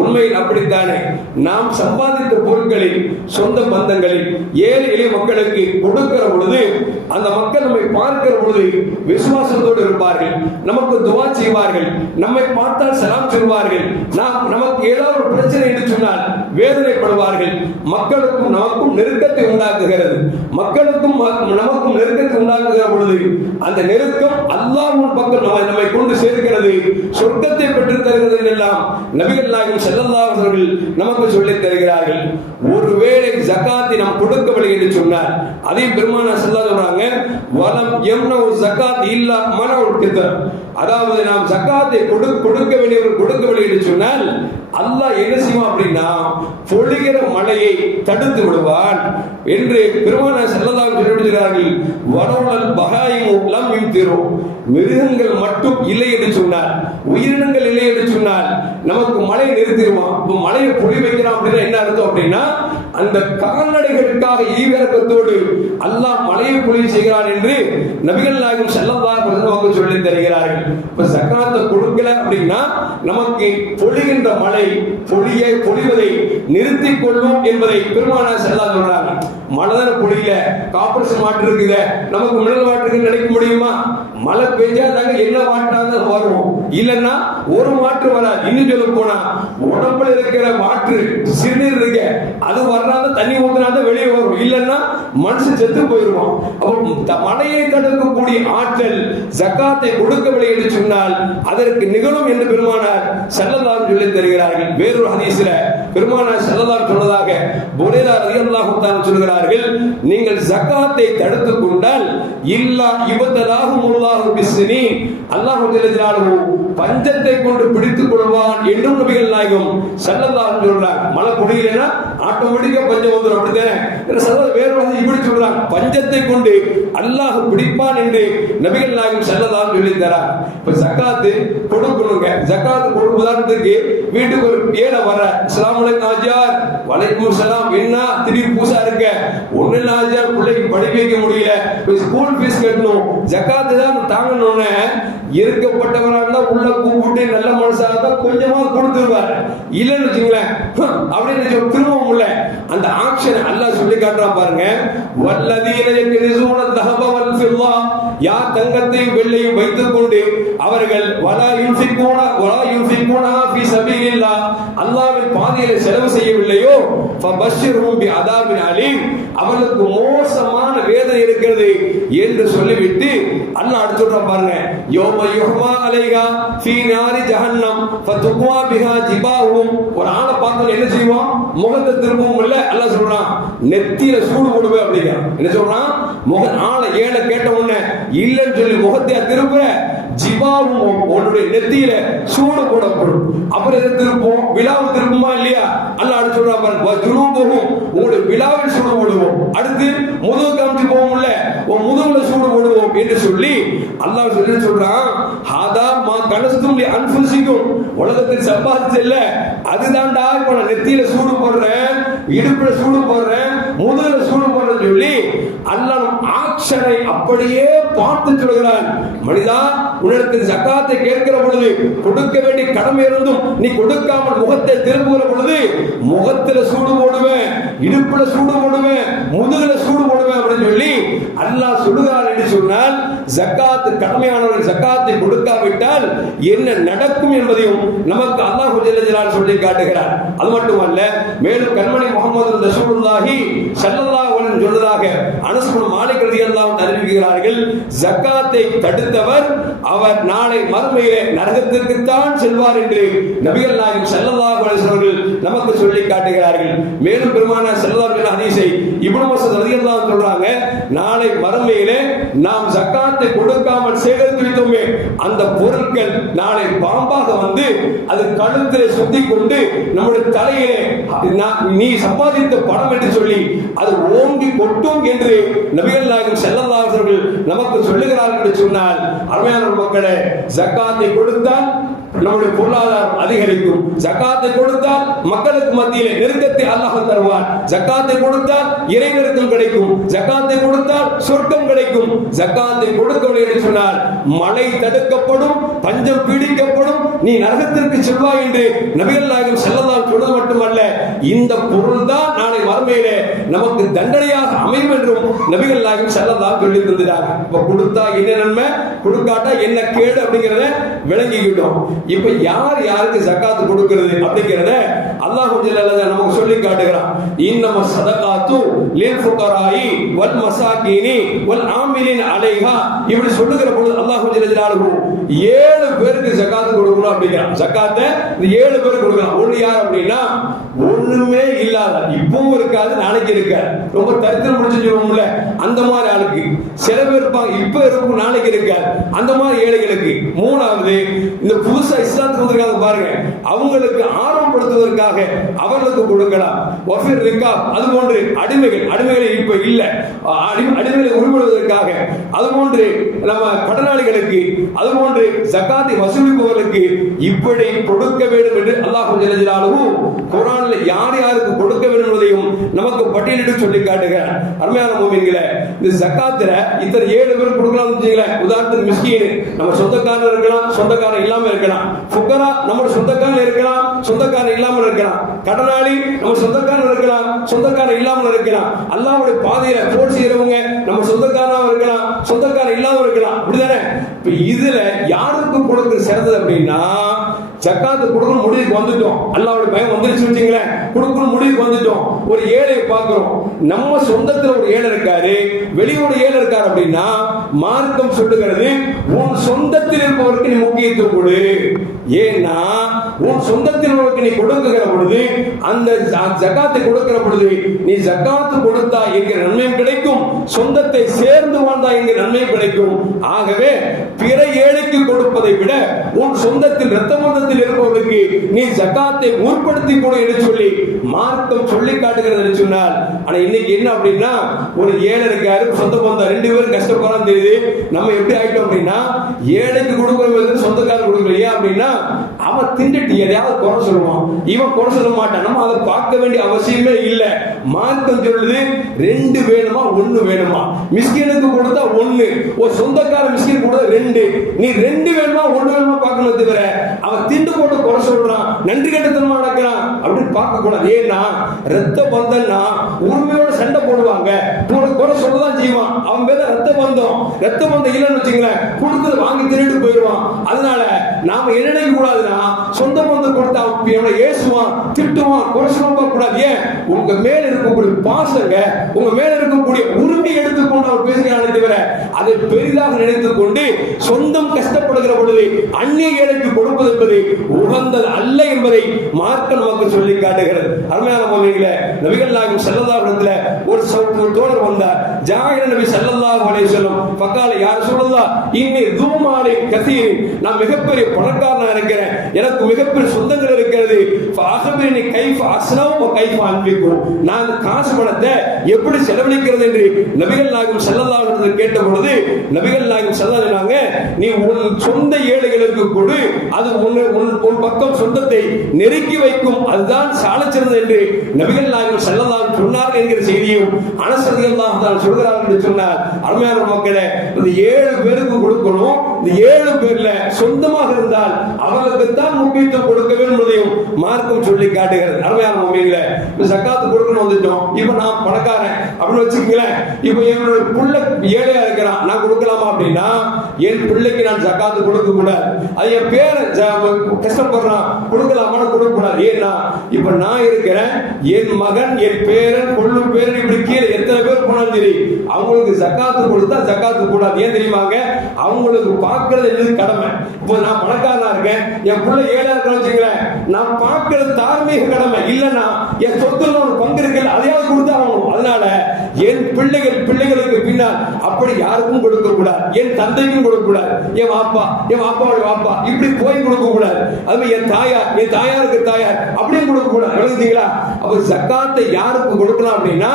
உண்மையில் அப்படித்தானே. நாம் சம்பாதித்த பொருட்களில், சொந்த பந்தங்களில் ஏழை எளிய மக்களுக்கு கொடுக்கிற பொழுது அந்த மக்கள் நம்மை பார்க்கிற பொழுது விசுவாசத்தோடு இருப்பார்கள், நமக்கு துவா செய்வார்கள், நம்மை பார்த்தால் சலாம் சொல்வார்கள். நமக்கு ஏதாவது ஒரு பிரச்சனை என்று சொன்னால் வேதனைப்படுவார்கள். மக்களுக்கும் நமக்கும் நெருக்கத்தை உண்டாக்குகிறது. மக்களுக்கும் நமக்கும் நெருக்கத்தை உண்டாக்குகிற பொழுது அந்த நெருக்கம் அல்லாஹ்வின் பக்கம் நம்மை கொண்டு சேர்க்கிறது, சொர்க்கத்தை பெற்றுத் தருகிறது எல்லாம் நபிகள் நாயகம் ஸல்லல்லாஹு அலைஹி வஸல்லம் நமக்கு சொல்லித் தருகிறார்கள். ஒருவேளை ஜகாத்தை நாம் கொடுக்கவில்லை என்று சொன்னார், அதே பெருமானார் ஸல்லல்லாஹு சொல்றாங்க, வலம் யம்னு ஜகாத் இல்லா மனவுல் ஃபித்ர். அதாவது நாம் ஜகாத்தை கொடுக்கவில்லை என்று சொன்னால் அல்லாஹ் என்ன செய்வான் அப்படின்னா பொழிகிற மழையை தடுத்து விடுவான் என்று பெருமானார் ஸல்லல்லாஹு அலைஹி சொல்கிறார்கள். வலவுல் பஹாயிமு லம் யும்திரு. மிருகங்கள் மட்டும் இல்லை என்று சொன்னார், உயிரினங்கள் இல்லை என்று சொன்னால் நமக்கு மழை நிறுத்திடுவான். மழையை பொழி வைக்கிறான் அப்படின்னா என்ன அர்த்தம் அப்படின்னா அந்த கால்நடைகளுக்காக ஈவிரக்கத்தோடு அல்லாஹ் மழையை பொழி செய்கிறான் என்று நபிகள் நாயகம் ஸல்லல்லாஹு அலைஹி வஸல்லம் சொல்லி தருகிறார்கள். இப்ப ஜகாத்தை கொடுக்கல அப்படின்னா நமக்கு பொழிகின்ற மழை பொழிவதை நிறுத்திக் கொள்ளும் என்பதை பெருமானார் ஸல்லல்லாஹு சொல்றாங்க. மழைதான பொழியல, கார்ப்பரேஷன் வாட்டர் இருக்குது, நமக்கு மினரல் வாட்டருக்கு நினைக்க முடியுமா? மழை பெஞ்சா தாங்க என்ன வாட்டராக வரும், இல்லைன்னா ஒரு வாட்டர் வராது. இன்னும் சொல்ல போனா உடம்புல இருக்கிற வாட்டர் சிறுநீர் இருக்க அது வராத தண்ணி ஊத்தினாதான் வெளியே வரும், இல்லைன்னா மனுஷன் செத்து போயிருவான். அப்போ மழையை தடுக்கக்கூடிய ஆற்றல் ஜகாத்தை கொடுக்கவில்லை என்று சொன்னால் அதற்கு நிகழும் என்று பெருமானார் ஸல்லல்லாஹு சொல்லி தருகிறார்கள். வேறொரு ஹதீஸ்ல பெருமானார் ஸல்லல்லாஹு சொன்னதாக புரைரா ரலியல்லாஹு தஆலா சொல்கிறார்கள், நீங்கள் ஜகாத்தை தடுத்துக் கொண்டால் இல்லா இபதலாஹுமுல்லாஹு பிஸ்ஸினி, அல்லாஹ் ஜல்லல்லாஹு பஞ்சத்தை கொண்டு பிடித்துக் கொள்வான் என்றும் நபிகள் நாயகம் ஸல்லல்லாஹு சொல்றாங்க. மழை பொழியலைன்னா ஆட்டோமேட்டிக்கா பஞ்சம் வந்துடும், அப்படித்தானே? வேறொரு இப்படி சொல்றாங்க, பஞ்சத்தை கொண்டு அல்லாஹ் பிடிப்பான் என்று நபிகள் நாயகம் ஸல்லல்லாஹு சொல்லி தரார். இப்ப ஜகாத்து கொடுக்கணுங்க. ஜகாத்து கொடுக்கும் உதாரணத்துக்கு வீட்டுக்கு ஒரு ஏழை வர, அஸ்ஸலாமு அலைக்கும் ஆஜியார், வலைக்கும் சலாம், என்ன திடீர் பூசா இருக்க, ஒண்ணு இல்ல ஆஜியார், பிள்ளைக்கு படிக்க வைக்க முடியல, ஸ்கூல் ஃபீஸ் கட்டணும், ஜகாத்து தான் தாங்கணும்னு இருக்கப்பட்டவராக இருந்தா உள்ள கூப்பிட்டு நல்ல மனசாக தான் கொஞ்சமா கொடுத்துருவார். இல்லைன்னு வச்சுங்களேன் அப்படின்னு திரும்பவும் இல்ல. அந்த ஆக்ஷன் அல்லாஹ் சொல்லி காட்டுறான் பாருங்க. வல்லதீன யக்னிஸூன தஹப வல் ஃபில்லா, யார் தங்கத்தையும் வெள்ளையும் வைத்துக் கொண்டு அவர்கள் வலா யுன்ஃபிகூனா ஃபீ சபீலில்லாஹ், அல்லாஹ்வின் பாதையில் செலவு செய்யவில்லையோ ஃபபஷ்ஷிர்ஹும் பிஅதாபின் அலீம், அவர்களுக்கு மோசமான வேதனை இருக்கிறது என்று சொல்லிவிட்டு அல்லாஹ் அடுத்து சொல்றான் பாருங்க. யௌம யுஹ்மா அலைஹா ஃபீ நாரி ஜஹன்னம் ஃபதுக்வா பிஹா ஜிபாஹும். ஒரு ஆளை பார்த்தா என்ன செய்வோம்? முகத்தை திரும்பவும் இல்ல. அல்லாஹ் சொல்றான் நெத்தியில சூடு போடுவேன் அப்படிங்கிறான். என்ன சொல்றான்? ஆளை ஏழை கேட்ட உடனே இல்லைன்னு சொல்லி முகத்தையா திருப்புற, ஜிபாவும் உன்னுடைய நெத்தியில சூடு போடப்படும். அப்புறம் எதை திருப்போம்? விழாவை திருப்புமா இல்லையா? அல்லாஹ் அடுத்து சொல்றான் பாருங்க, ஜுனூபுஹும், உங்களுடைய விழாவில் சூடு போடுவோம். அடுத்து முதுகு காமிச்சு போவோம்ல, உன் முதுகுல சூடு போடுவோம் என்று சொல்லி அல்லாஹ் சொல்லி சொல்றான், ஹாதா மா கனஸ்தும் லி அன்ஃபுசிக்கும், உலகத்தில் சம்பாதிச்சு இல்ல அதுதான்டா இப்ப நான் நெத்தியில சூடு போடுறேன், இடுப்புல சூடு போடுறேன், முதுகுல சூடு போடுறேன்னு சொல்லி அல்லாஹ் ஆக்ஷனை அப்படியே பார்த்து சொல்கிறான். மனிதா, உன்னிடத்தில் ஜகாத்தை கேட்கிற பொழுது கொடுக்க வேண்டிய கடமை இருந்தும் நீ கொடுக்காமல் முகத்தை திரும்புகிற பொழுது முகத்துல சூடு போடுவேன், இடுப்புல சூடு போடுவேன், முதுகுல சூடு போடுவேன் அப்படின்னு சொல்லி அல்லாஹ் சொல்லுகிறார் என்று சொன்னால் ஜகாத் கடமையானவர்கள் ஜகாத்தை கொடுக்காவிட்டால் என்ன நடக்கும் என்பதையும் நமக்கு அல்லாஹ் ஜல்லல்லாஹு சொல்லி காட்டுகிறார். அது மட்டுமல்ல, மேலும் கண்மணி முஹம்மது ரசூலுல்லாஹி ஸல்லல்லாஹு அலைஹி வஸல்லம் சொன்னதாக அனஸ் பின் மாலிக் ரலியல்லாஹு அன்ஹு அறிவிக்கிறார்கள், ஜகாத்தை தடுத்தவர் அவர் நாளை மறுமையிலே நரகத்திற்குத்தான் செல்வார் என்று நபிகள் நாயகம் ஸல்லல்லாஹு அலைஹி வஸல்லம் அவர்கள் நமக்கு சொல்லி காட்டுகிறார்கள். மேலும் பெருமானார் ஸல்லல்லாஹு அலைஹி ஹதீஸை இப்னு மஸ்ஊத் ரலியல்லாஹு அன்ஹு சொல்றாங்க, நாளை மறுமையிலே நாம் ஜக்காத்தை கொடுக்காமல் சேகரித்து வைத்தோமே அந்த பொருட்கள் நாளை பாம்பாக வந்து அது கழுத்திலே சுத்தி கொண்டு நம்முடைய தலையிலே நீ சம்பாதித்த பணம் என்று சொல்லி அது ஓங்கி கொட்டும் என்று நபிகள் நாயகம் ஸல்லல்லாஹு அலைஹி வஸல்லம் நமக்கு சொல்லுகிறார்கள் என்று சொன்னால், அருமையான மக்களே, ஜக்காத்தை கொடுத்தால் நம்முடைய பொருளாதாரம் அதிகரிக்கும். ஜக்காத்தை கொடுத்தால் மக்களுக்கு மத்தியிலே நெருக்கத்தை அல்லாஹ் தருவார். ஜக்காத்தை கொடுத்தால் இறை நெருக்கம் கிடைக்கும். ஜக்காத்தை கொடுத்தால் சொர்க்கம் கிடைக்கும். ஜக்காத்தை கொடுக்கவில்லை என்று சொன்னால் மழை தடுக்கப்படும், பஞ்சம் பீடிக்கப்படும், நீ நரகத்திற்கு செல்வாய் என்று நபிகள் நாயகம் ஸல்லல்லாஹு சொல்வது மட்டுமல்ல, இந்த பொருள் தான் நாளை மறுமையிலே நமக்கு தண்டனையாக அமையும் என்றும் நபிகள் நாயகம் ஸல்லல்லாஹு சொல்லி தந்தாங்க. இப்ப கொடுத்தா என்ன நன்மை, கொடுக்காட்டா என்ன கேடு அப்படிங்கறத விளங்கிக்கிட்டோம். இப்ப யார் யாருக்கு ஜகாத் கொடுக்கிறது அப்படிங்கறத அல்லாஹ் ஜல்லல்லாஹு நமக்கு சொல்லி காட்டுகிறான். இன்னம ஸதகாத்து லில் ஃபுகராஇ வல் மசாகீனி வல் ஆமிலின் அலைஹா இப்படி சொல்லுகிற பொழுது அல்லாஹ் ஜல்லல்லாஹு 7 பேருக்கு ஜகாத் கொடுக்கணும் அப்படிங்கிறான். ஜகாத்தை இந்த 7 பேருக்கு கொடுக்கலாம். ஒண்ணு யார் அப்படின்னா, ஒண்ணுமே இல்லாத, இப்பவும் இருக்காது நாளைக்கு இருக்காது, ரொம்ப தரித்திரம் முடிச்சுருவோம்ல அந்த மாதிரி ஆளுக்கு. சில பேர் இருப்பாங்க இப்ப இருக்கும் நாளைக்கு இருக்காது, அந்த மாதிரி ஏழைகளுக்கு. மூணாவது, இந்த புதுசா இஸ்லாத்துக்கு வந்திருக்காங்க பாருங்க, அவங்களுக்கு ஆர்வப்படுத்துவதற்காக அவர்களுக்கு கொடுக்கலாம். வஃபிர் ரிகாப், அது போன்று அடிமைகள் இப்ப இல்ல, அடிமைகளை உருவாக்குவதற்காக, அது போன்று நம்ம கடனாளிகளுக்கு, அது போன்று ஜகாத்தை வசூலிப்பவர்களுக்கு இப்படி கொடுக்க வேண்டும் என்று அல்லாஹ் ஜல்லல்லாஹு குர்ஆன்ல யார் யாருக்கு கொடுக்க வேண்டும் என்பதையும் நமக்கு பட்டியலிட்டு சொல்லி காட்டுகிறார். அருமையான மூமின்களே, இந்த ஜகாத்துல இத்தனை 7 பேர் கொடுக்கலாம்னு வச்சுங்களேன். உதாரணத்துக்கு மிஸ்கீன் நம்ம சொந்தக்காரர் இருக்கலாம், சொந்தக்காரர் இல்லாம இருக்கலாம். ஃபுகரா நம்ம சொந்தக்காரர் இருக்கலாம், சொந்தக்காரர் இல்லாமல் இருக்கலாம். கடனாளி நம்ம சொந்தக்காரர் இருக்கலாம், சொந்தக்காரர் இல்லாமல் இருக்கலாம். அல்லாஹ்வுடைய பாதையில போர் செய்யறவங்க நம்ம சொந்தக்காரரா இருக்கலாம், சொந்தக்காரர் இல்லாம இருக்கலாம். அப்படிதானே? இப்ப இதுல யாருக்கு கொடுக்க சிறந்தது அப்படின்னா, ஜகாத் கொடுக்கணும் முடிவுக்கு வந்துட்டோம், அல்லாஹ்வுடைய பயம் வந்துருச்சு வச்சுங்களேன், கொடுக்கணும் முடிவுக்கு வந்துட்டோம். ஒரு ஏழையை பார்க்கிறோம், நம்ம சொந்தத்துல ஒரு ஏழை இருக்காரு, வெளியோட ஏழை இருக்காரு அப்படின்னா மார்க்கம் சொல்லுகிறது, உன் சொந்தத்தில் இருப்பவருக்கு நீ முக்கியத்துவம் கொடு. ஏன்னா உன் சொந்தத்தில் உள்ளவருக்கு நீ கொடுக்கிற பொழுது, அந்த ஜகாத்தை கொடுக்கிற பொழுது நீ ஜகாத்து கொடுத்தா என்கிற நன்மையும் கிடைக்கும், சொந்தத்தை சேர்ந்து வாழ்ந்தா என்கிற நன்மையும் கிடைக்கும். ஆகவே பிற ஏழைக்கு கொடுப்பதை விட உன் சொந்தத்தில் இரத்த பந்தத்தில் இருப்பவர்களுக்கு நீ ஜகாத்தை முற்படுத்தி கொடு என்று சொல்லி மார்க்கம் சொல்லி காட்டுகிறது என்று சொன்னால், ஆனா இன்னைக்கு என்ன அப்படின்னா, ஒரு ஏழை இருக்காரு, சொந்த பந்தம் 2 பேரும் கஷ்டப்படுறான்னு தெரியுது, நம்ம எப்படி ஆயிட்டோம் அப்படின்னா, ஏழைக்கு கொடுக்கறது சொந்தக்காரர் கொடுக்கலையே அப்படின்னா அவன் திண்டுட்டு எதையாவது குறை சொல்லுவான், இவன் குறை சொல்ல மாட்டான். நம்ம அதை பார்க்க வேண்டிய அவசியமே இல்லை. மார்க்கம் சொல்லுது 2 வேணுமா 1 வேணுமா, மிஸ்கினுக்கு கொடுத்தா 1, ஒரு சொந்தக்கார மிஸ்கின் கொடுத்தா 2, நீ 2 வேணுமா 1 வேணுமா பார்க்கணும் தவிர அவன் திண்டு போட்டு குறை சொல்றான், நன்றி கெட்டத்தனமா நடக்கிறான் அப்படின்னு பார்க்க கூடாது. ஏன்னா ரத்த பந்தம்னா உரிமையோட சண்டை போடுவாங்க, குறை சொல்லதான் செய்வான். அவன் பேர ரத்த பந்தம் இல்லைன்னு வச்சுங்களேன், கொடுத்தது வாங்கி திருட்டு போயிடுவான். அதனால நாம என்ன நினைக்க கூடாதுன்னா, சொந்த பந்தம் கொடுத்தா அவனை ஏசுவான், திட்டுவான், குறை சொல்ல கூடாது. ஏன்? உங்க மேல இருக்கக்கூடிய பாசங்க, உங்க மேல இருக்கக்கூடிய உரிமை எடுத்துக்கொண்டு அவர் பேசுகிறானே தவிர அதை பெரிதாக நினைத்துக் கொண்டு சொந்தம் கஷ்டப்படுகிற பொழுது அந்நிய ஏழைக்கு கொடுப்பது என்பது உகந்தது அல்ல என்பதை மார்க்கம் நமக்கு சொல்லி காட்டுகிறது. அருமையான மூமின்களே, நபிகள் நாயகம் ஸல்லல்லாஹு அலைஹி வஸல்லம் ஒரு தோழர் வந்தார். ஜாஹிர் நபி ஸல்லல்லாஹு அலைஹி வஸல்லம் ஃபகால யா ரசூலல்லாஹ் இன்னி தூமாலி கதீர், நான் மிகப்பெரிய பணக்காரனா இருக்கிறேன், எனக்கு மிகப்பெரிய சொந்தங்கள் இருக்கிறது. ஃபஅഖபிரனி கைஃப அஸ்னவு வ கைஃப அன்பிகு, நான் காசு பணத்தை எப்படி செலவழிக்கிறது என்று நபிகள் நாயகம் ஸல்லல்லாஹு அலைஹி வஸல்லம் கேட்ட பொழுது நபிகள் நாயகம் ஸல்லல்லாஹு அலைஹி வஸல்லம், நீ உன் சொந்த ஏழைகளுக்கு கொடு, அது உன் பக்கம் சொந்தத்தை நெருக்கி வைக்கும், அதுதான் சாலச்சிறந்தது என்று நபிகள் நாயகம் ஸல்லல்லாஹு அலைஹி வஸல்லம் சொன்னார்கள் என்கிற செய்தியும் அனஸ் ரலியல்லாஹு தஆலா சொல்கிறார்கள் என்று சொன்னார். அருமையான மக்களே, இந்த 7 பேருக்கு கொடுக்கணும். இந்த 7 பேர்ல சொந்தமாக இருந்தால் அவர்களுக்கு தான் முக்கியத்துவம் கொடுக்க வேண்டும் என்பதையும் மார்க்கம் சொல்லி காட்டுகிறது. அருமையான மக்களே, இந்த ஜகாத் கொடுக்கணும் வந்துட்டோம். இப்ப நான் பணக்காரன் அப்படின்னு வச்சுக்கீங்களேன், இப்ப என்னோட புள்ள ஏழையா இருக்கிறான், நான் கொடுக்கலாமா அப்படின்னா என் பிள்ளைக்கு நான் ஜகாத் கொடுக்க கூடாது. அது என் பேர கஷ்டப்படுறான், கொடுக்கலாமான்னு கொடுக்க கூடாது. ஏன்னா இப்ப நான் இருக்கிறேன், என் மகன், என் பேரன், கொள்ளு பேரன், இப்படி கீழே எத்தனை பேர் போனாலும் சரி அவங்களுக்கு ஜகாத்து கொடுத்தா ஜகாத்து கூடாது. ஏன் தெரியுமாங்க? அவங்களுக்கு பார்க்கறது என்னது கடமை. இப்போ நான் பணக்காரனா இருக்கேன், என் பிள்ளை ஏழா இருக்கேன்னு வச்சுங்களேன், நான் பார்க்கறது தார்மீக கடமை இல்லைன்னா என் சொத்துல ஒரு பங்கு இருக்கு, அதையாவது கொடுத்து ஆகணும். அதனால என் பிள்ளைகளுக்கு பின்னால் அப்படி யாருக்கும் கொடுக்க கூடாது, என் தந்தைக்கும் கொடுக்க கூடாது, என் வாப்பாவுடைய வாப்பா இப்படி போய் கொடுக்க கூடாது. அது என் தாயாருக்கு தாயார் அப்படியே கொடுக்க கூடாது. விளங்குறீங்களா? அப்ப ஜக்காத்தை யாருக்கு கொடுக்கலாம் அப்படின்னா,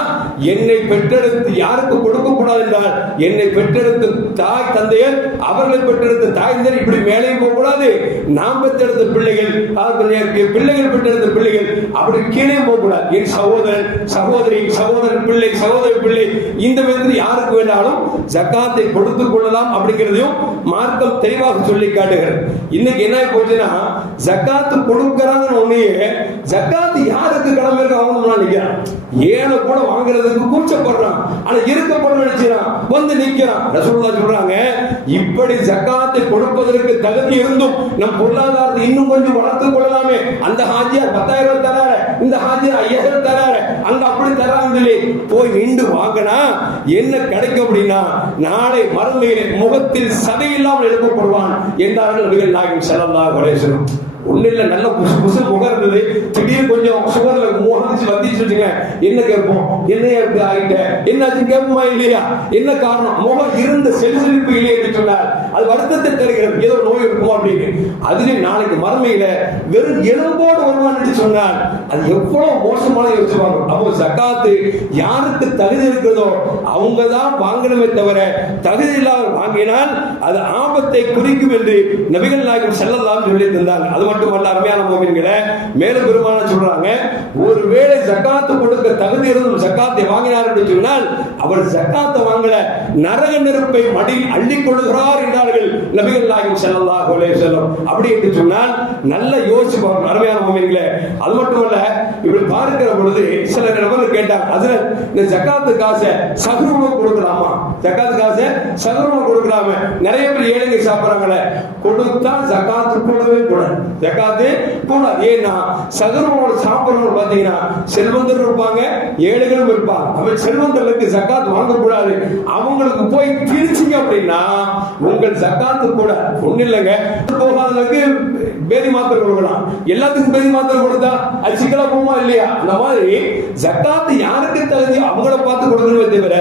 என்னை பெற்றெடுத்து யாருக்கு கொடுக்க கூடாது என்றால், என்னை பெற்றெடுத்த தாய் தந்தையர், அவர்களை பெற்றெடுத்த தாய் தந்தையர் இப்படி மேலேயும் போக கூடாது, நாம் பெற்றெடுத்த பிள்ளைகள், பிள்ளைகள் பெற்றெடுத்த பிள்ளைகள் அப்படி கீழே போக கூடாது. என் சகோதரன் சகோதரி, சகோதரன் பிள்ளை, சகோதரி பிள்ளை, இந்த விதத்தில் யாருக்கு வேண்டாலும் ஜக்காத்தை கொடுத்துக் கொள்ளலாம் அப்படிங்கிறதையும் மார்க்கம் தெளிவாக சொல்லி காட்டுகிறது. இன்னைக்கு என்ன போச்சுன்னா, ஜக்காத்து கொடுக்கறாங்க ஒண்ணே, ஜக்காத்து யாருக்கு கடமை இருக்கு அவன் நினைக்கிறான். ஏழை கூட வாங்குறதுக்கு கூச்சப்படுறான், ஆனா இருக்கப்பட நினைச்சான் வந்து நிக்கிறான். ரசூலுல்லாஹ் சொல்றாங்க, இப்படி ஜக்காத்தை கொடுப்பதற்கு தகுதி இருந்தும் நம் பொருளாதாரத்தை இன்னும் கொஞ்சம் வளர்த்துக் கொள்ளலாமே, அந்த ஹாஜியார் 10,000 தராரு, இந்த ஹாஜியார் 5,000 தராரு, அங்க அப்படி தரான்னு சொல்லி போய் நின்று வாங்கினா என்ன கிடைக்கும் அப்படின்னா, நாளை மறுமையிலே முகத்தில் சதை இல்லாமல் எழுப்பப்படுவான் என்றார்கள் நபிகள் நாயகம் ஸல்லல்லாஹு அலைஹி வஸல்லம். ஒண்ணு இல்ல, நல்ல புசு முகம் இருந்தது, திடீர்னு கொஞ்சம் சுகர்ல முகந்துச்சு வந்துச்சு வச்சுங்க, என்ன கேட்போம், என்ன எப்படி ஆகிட்ட, என்னாச்சு கேட்போமா இல்லையா? என்ன காரணம்? முகம் இருந்த செல்சிலிப்பு இல்லை என்று சொன்னார். அது வருத்தத்தை தருகிறது, ஏதோ நோய் இருக்குமோ அப்படின்னு. அதுல நாளைக்கு மறுமையில வெறும் எலும்போடு வருவான் என்று சொன்னார். அது எவ்வளவு மோசமான யோசிச்சுவாங்க. அப்போ ஜக்காத்து யாருக்கு தகுதி இருக்கிறதோ அவங்க தான் வாங்கணுமே தவிர, தகுதி இல்லாத வாங்கினால் அது ஆபத்தை குறிக்கும் என்று நபிகள் நாயகம் ஸல்லல்லாஹு அலைஹி சொல்லி தந்தாங்க. அது மட்டுமல்ல, அருமையான முஃமின்களே, மேலும் பெருமானா சொல்றாங்க, ஒருவேளை ஜக்காத்து கொடுக்க தகுதி இருந்தும் ஜக்காத்தை வாங்கினார் என்று சொன்னால் அவர் ஜக்காத்தை வாங்கல, நரக நெருப்பை மடியில் அள்ளிக் கொள்கிறார் என்றார்கள் நபிகள் நாயகம் ஸல்லல்லாஹு அலைஹி வஸல்லம். அப்படி என்று சொன்னால் நல்ல யோசிச்சு பார்க்கணும் அருமையான முஃமின்களே. அது மட்டுமல்ல, இப்படி பார்க்கிற பொழுது சில நபர்கள் கேட்டாங்க, அதுல இந்த ஜக்காத்து காசை சகுரமா கொடுக்கலாமா, ஜக்காத்து காசை சகுரமா கொடுக்கலாமா? நிறைய பேர் ஏழைங்க சாப்பிடுறாங்களே, கொடுத்தா ஜக்காத்து கூடவே கூடாது, ஜக்காத்து கூடாது. ஏன்னா சகுரமோட சாப்பிடுறவங்க பாத்தீங்கன்னா செல்வந்தர் இருப்பாங்க, ஏழைகளும் இருப்பாங்க. அவன் செல்வந்தர்களுக்கு ஜக்காத் வாங்கக்கூடாது, அவங்களுக்கு போய் பிரிச்சிங்க அப்படின்னா உங்கள் ஜக்காத்து கூட ஒண்ணு இல்லைங்க. போகாதவங்களுக்கு பேதி மாத்திரை கொடுக்கலாம், எல்லாத்துக்கும் பேதி மாத்திரை கொடுத்தா அது சிக்கலா போமா இல்லையா? அந்த மாதிரி ஜக்காத்து யாருக்கு தகுதி அவங்கள பார்த்து கொடுக்கணுமே தவிர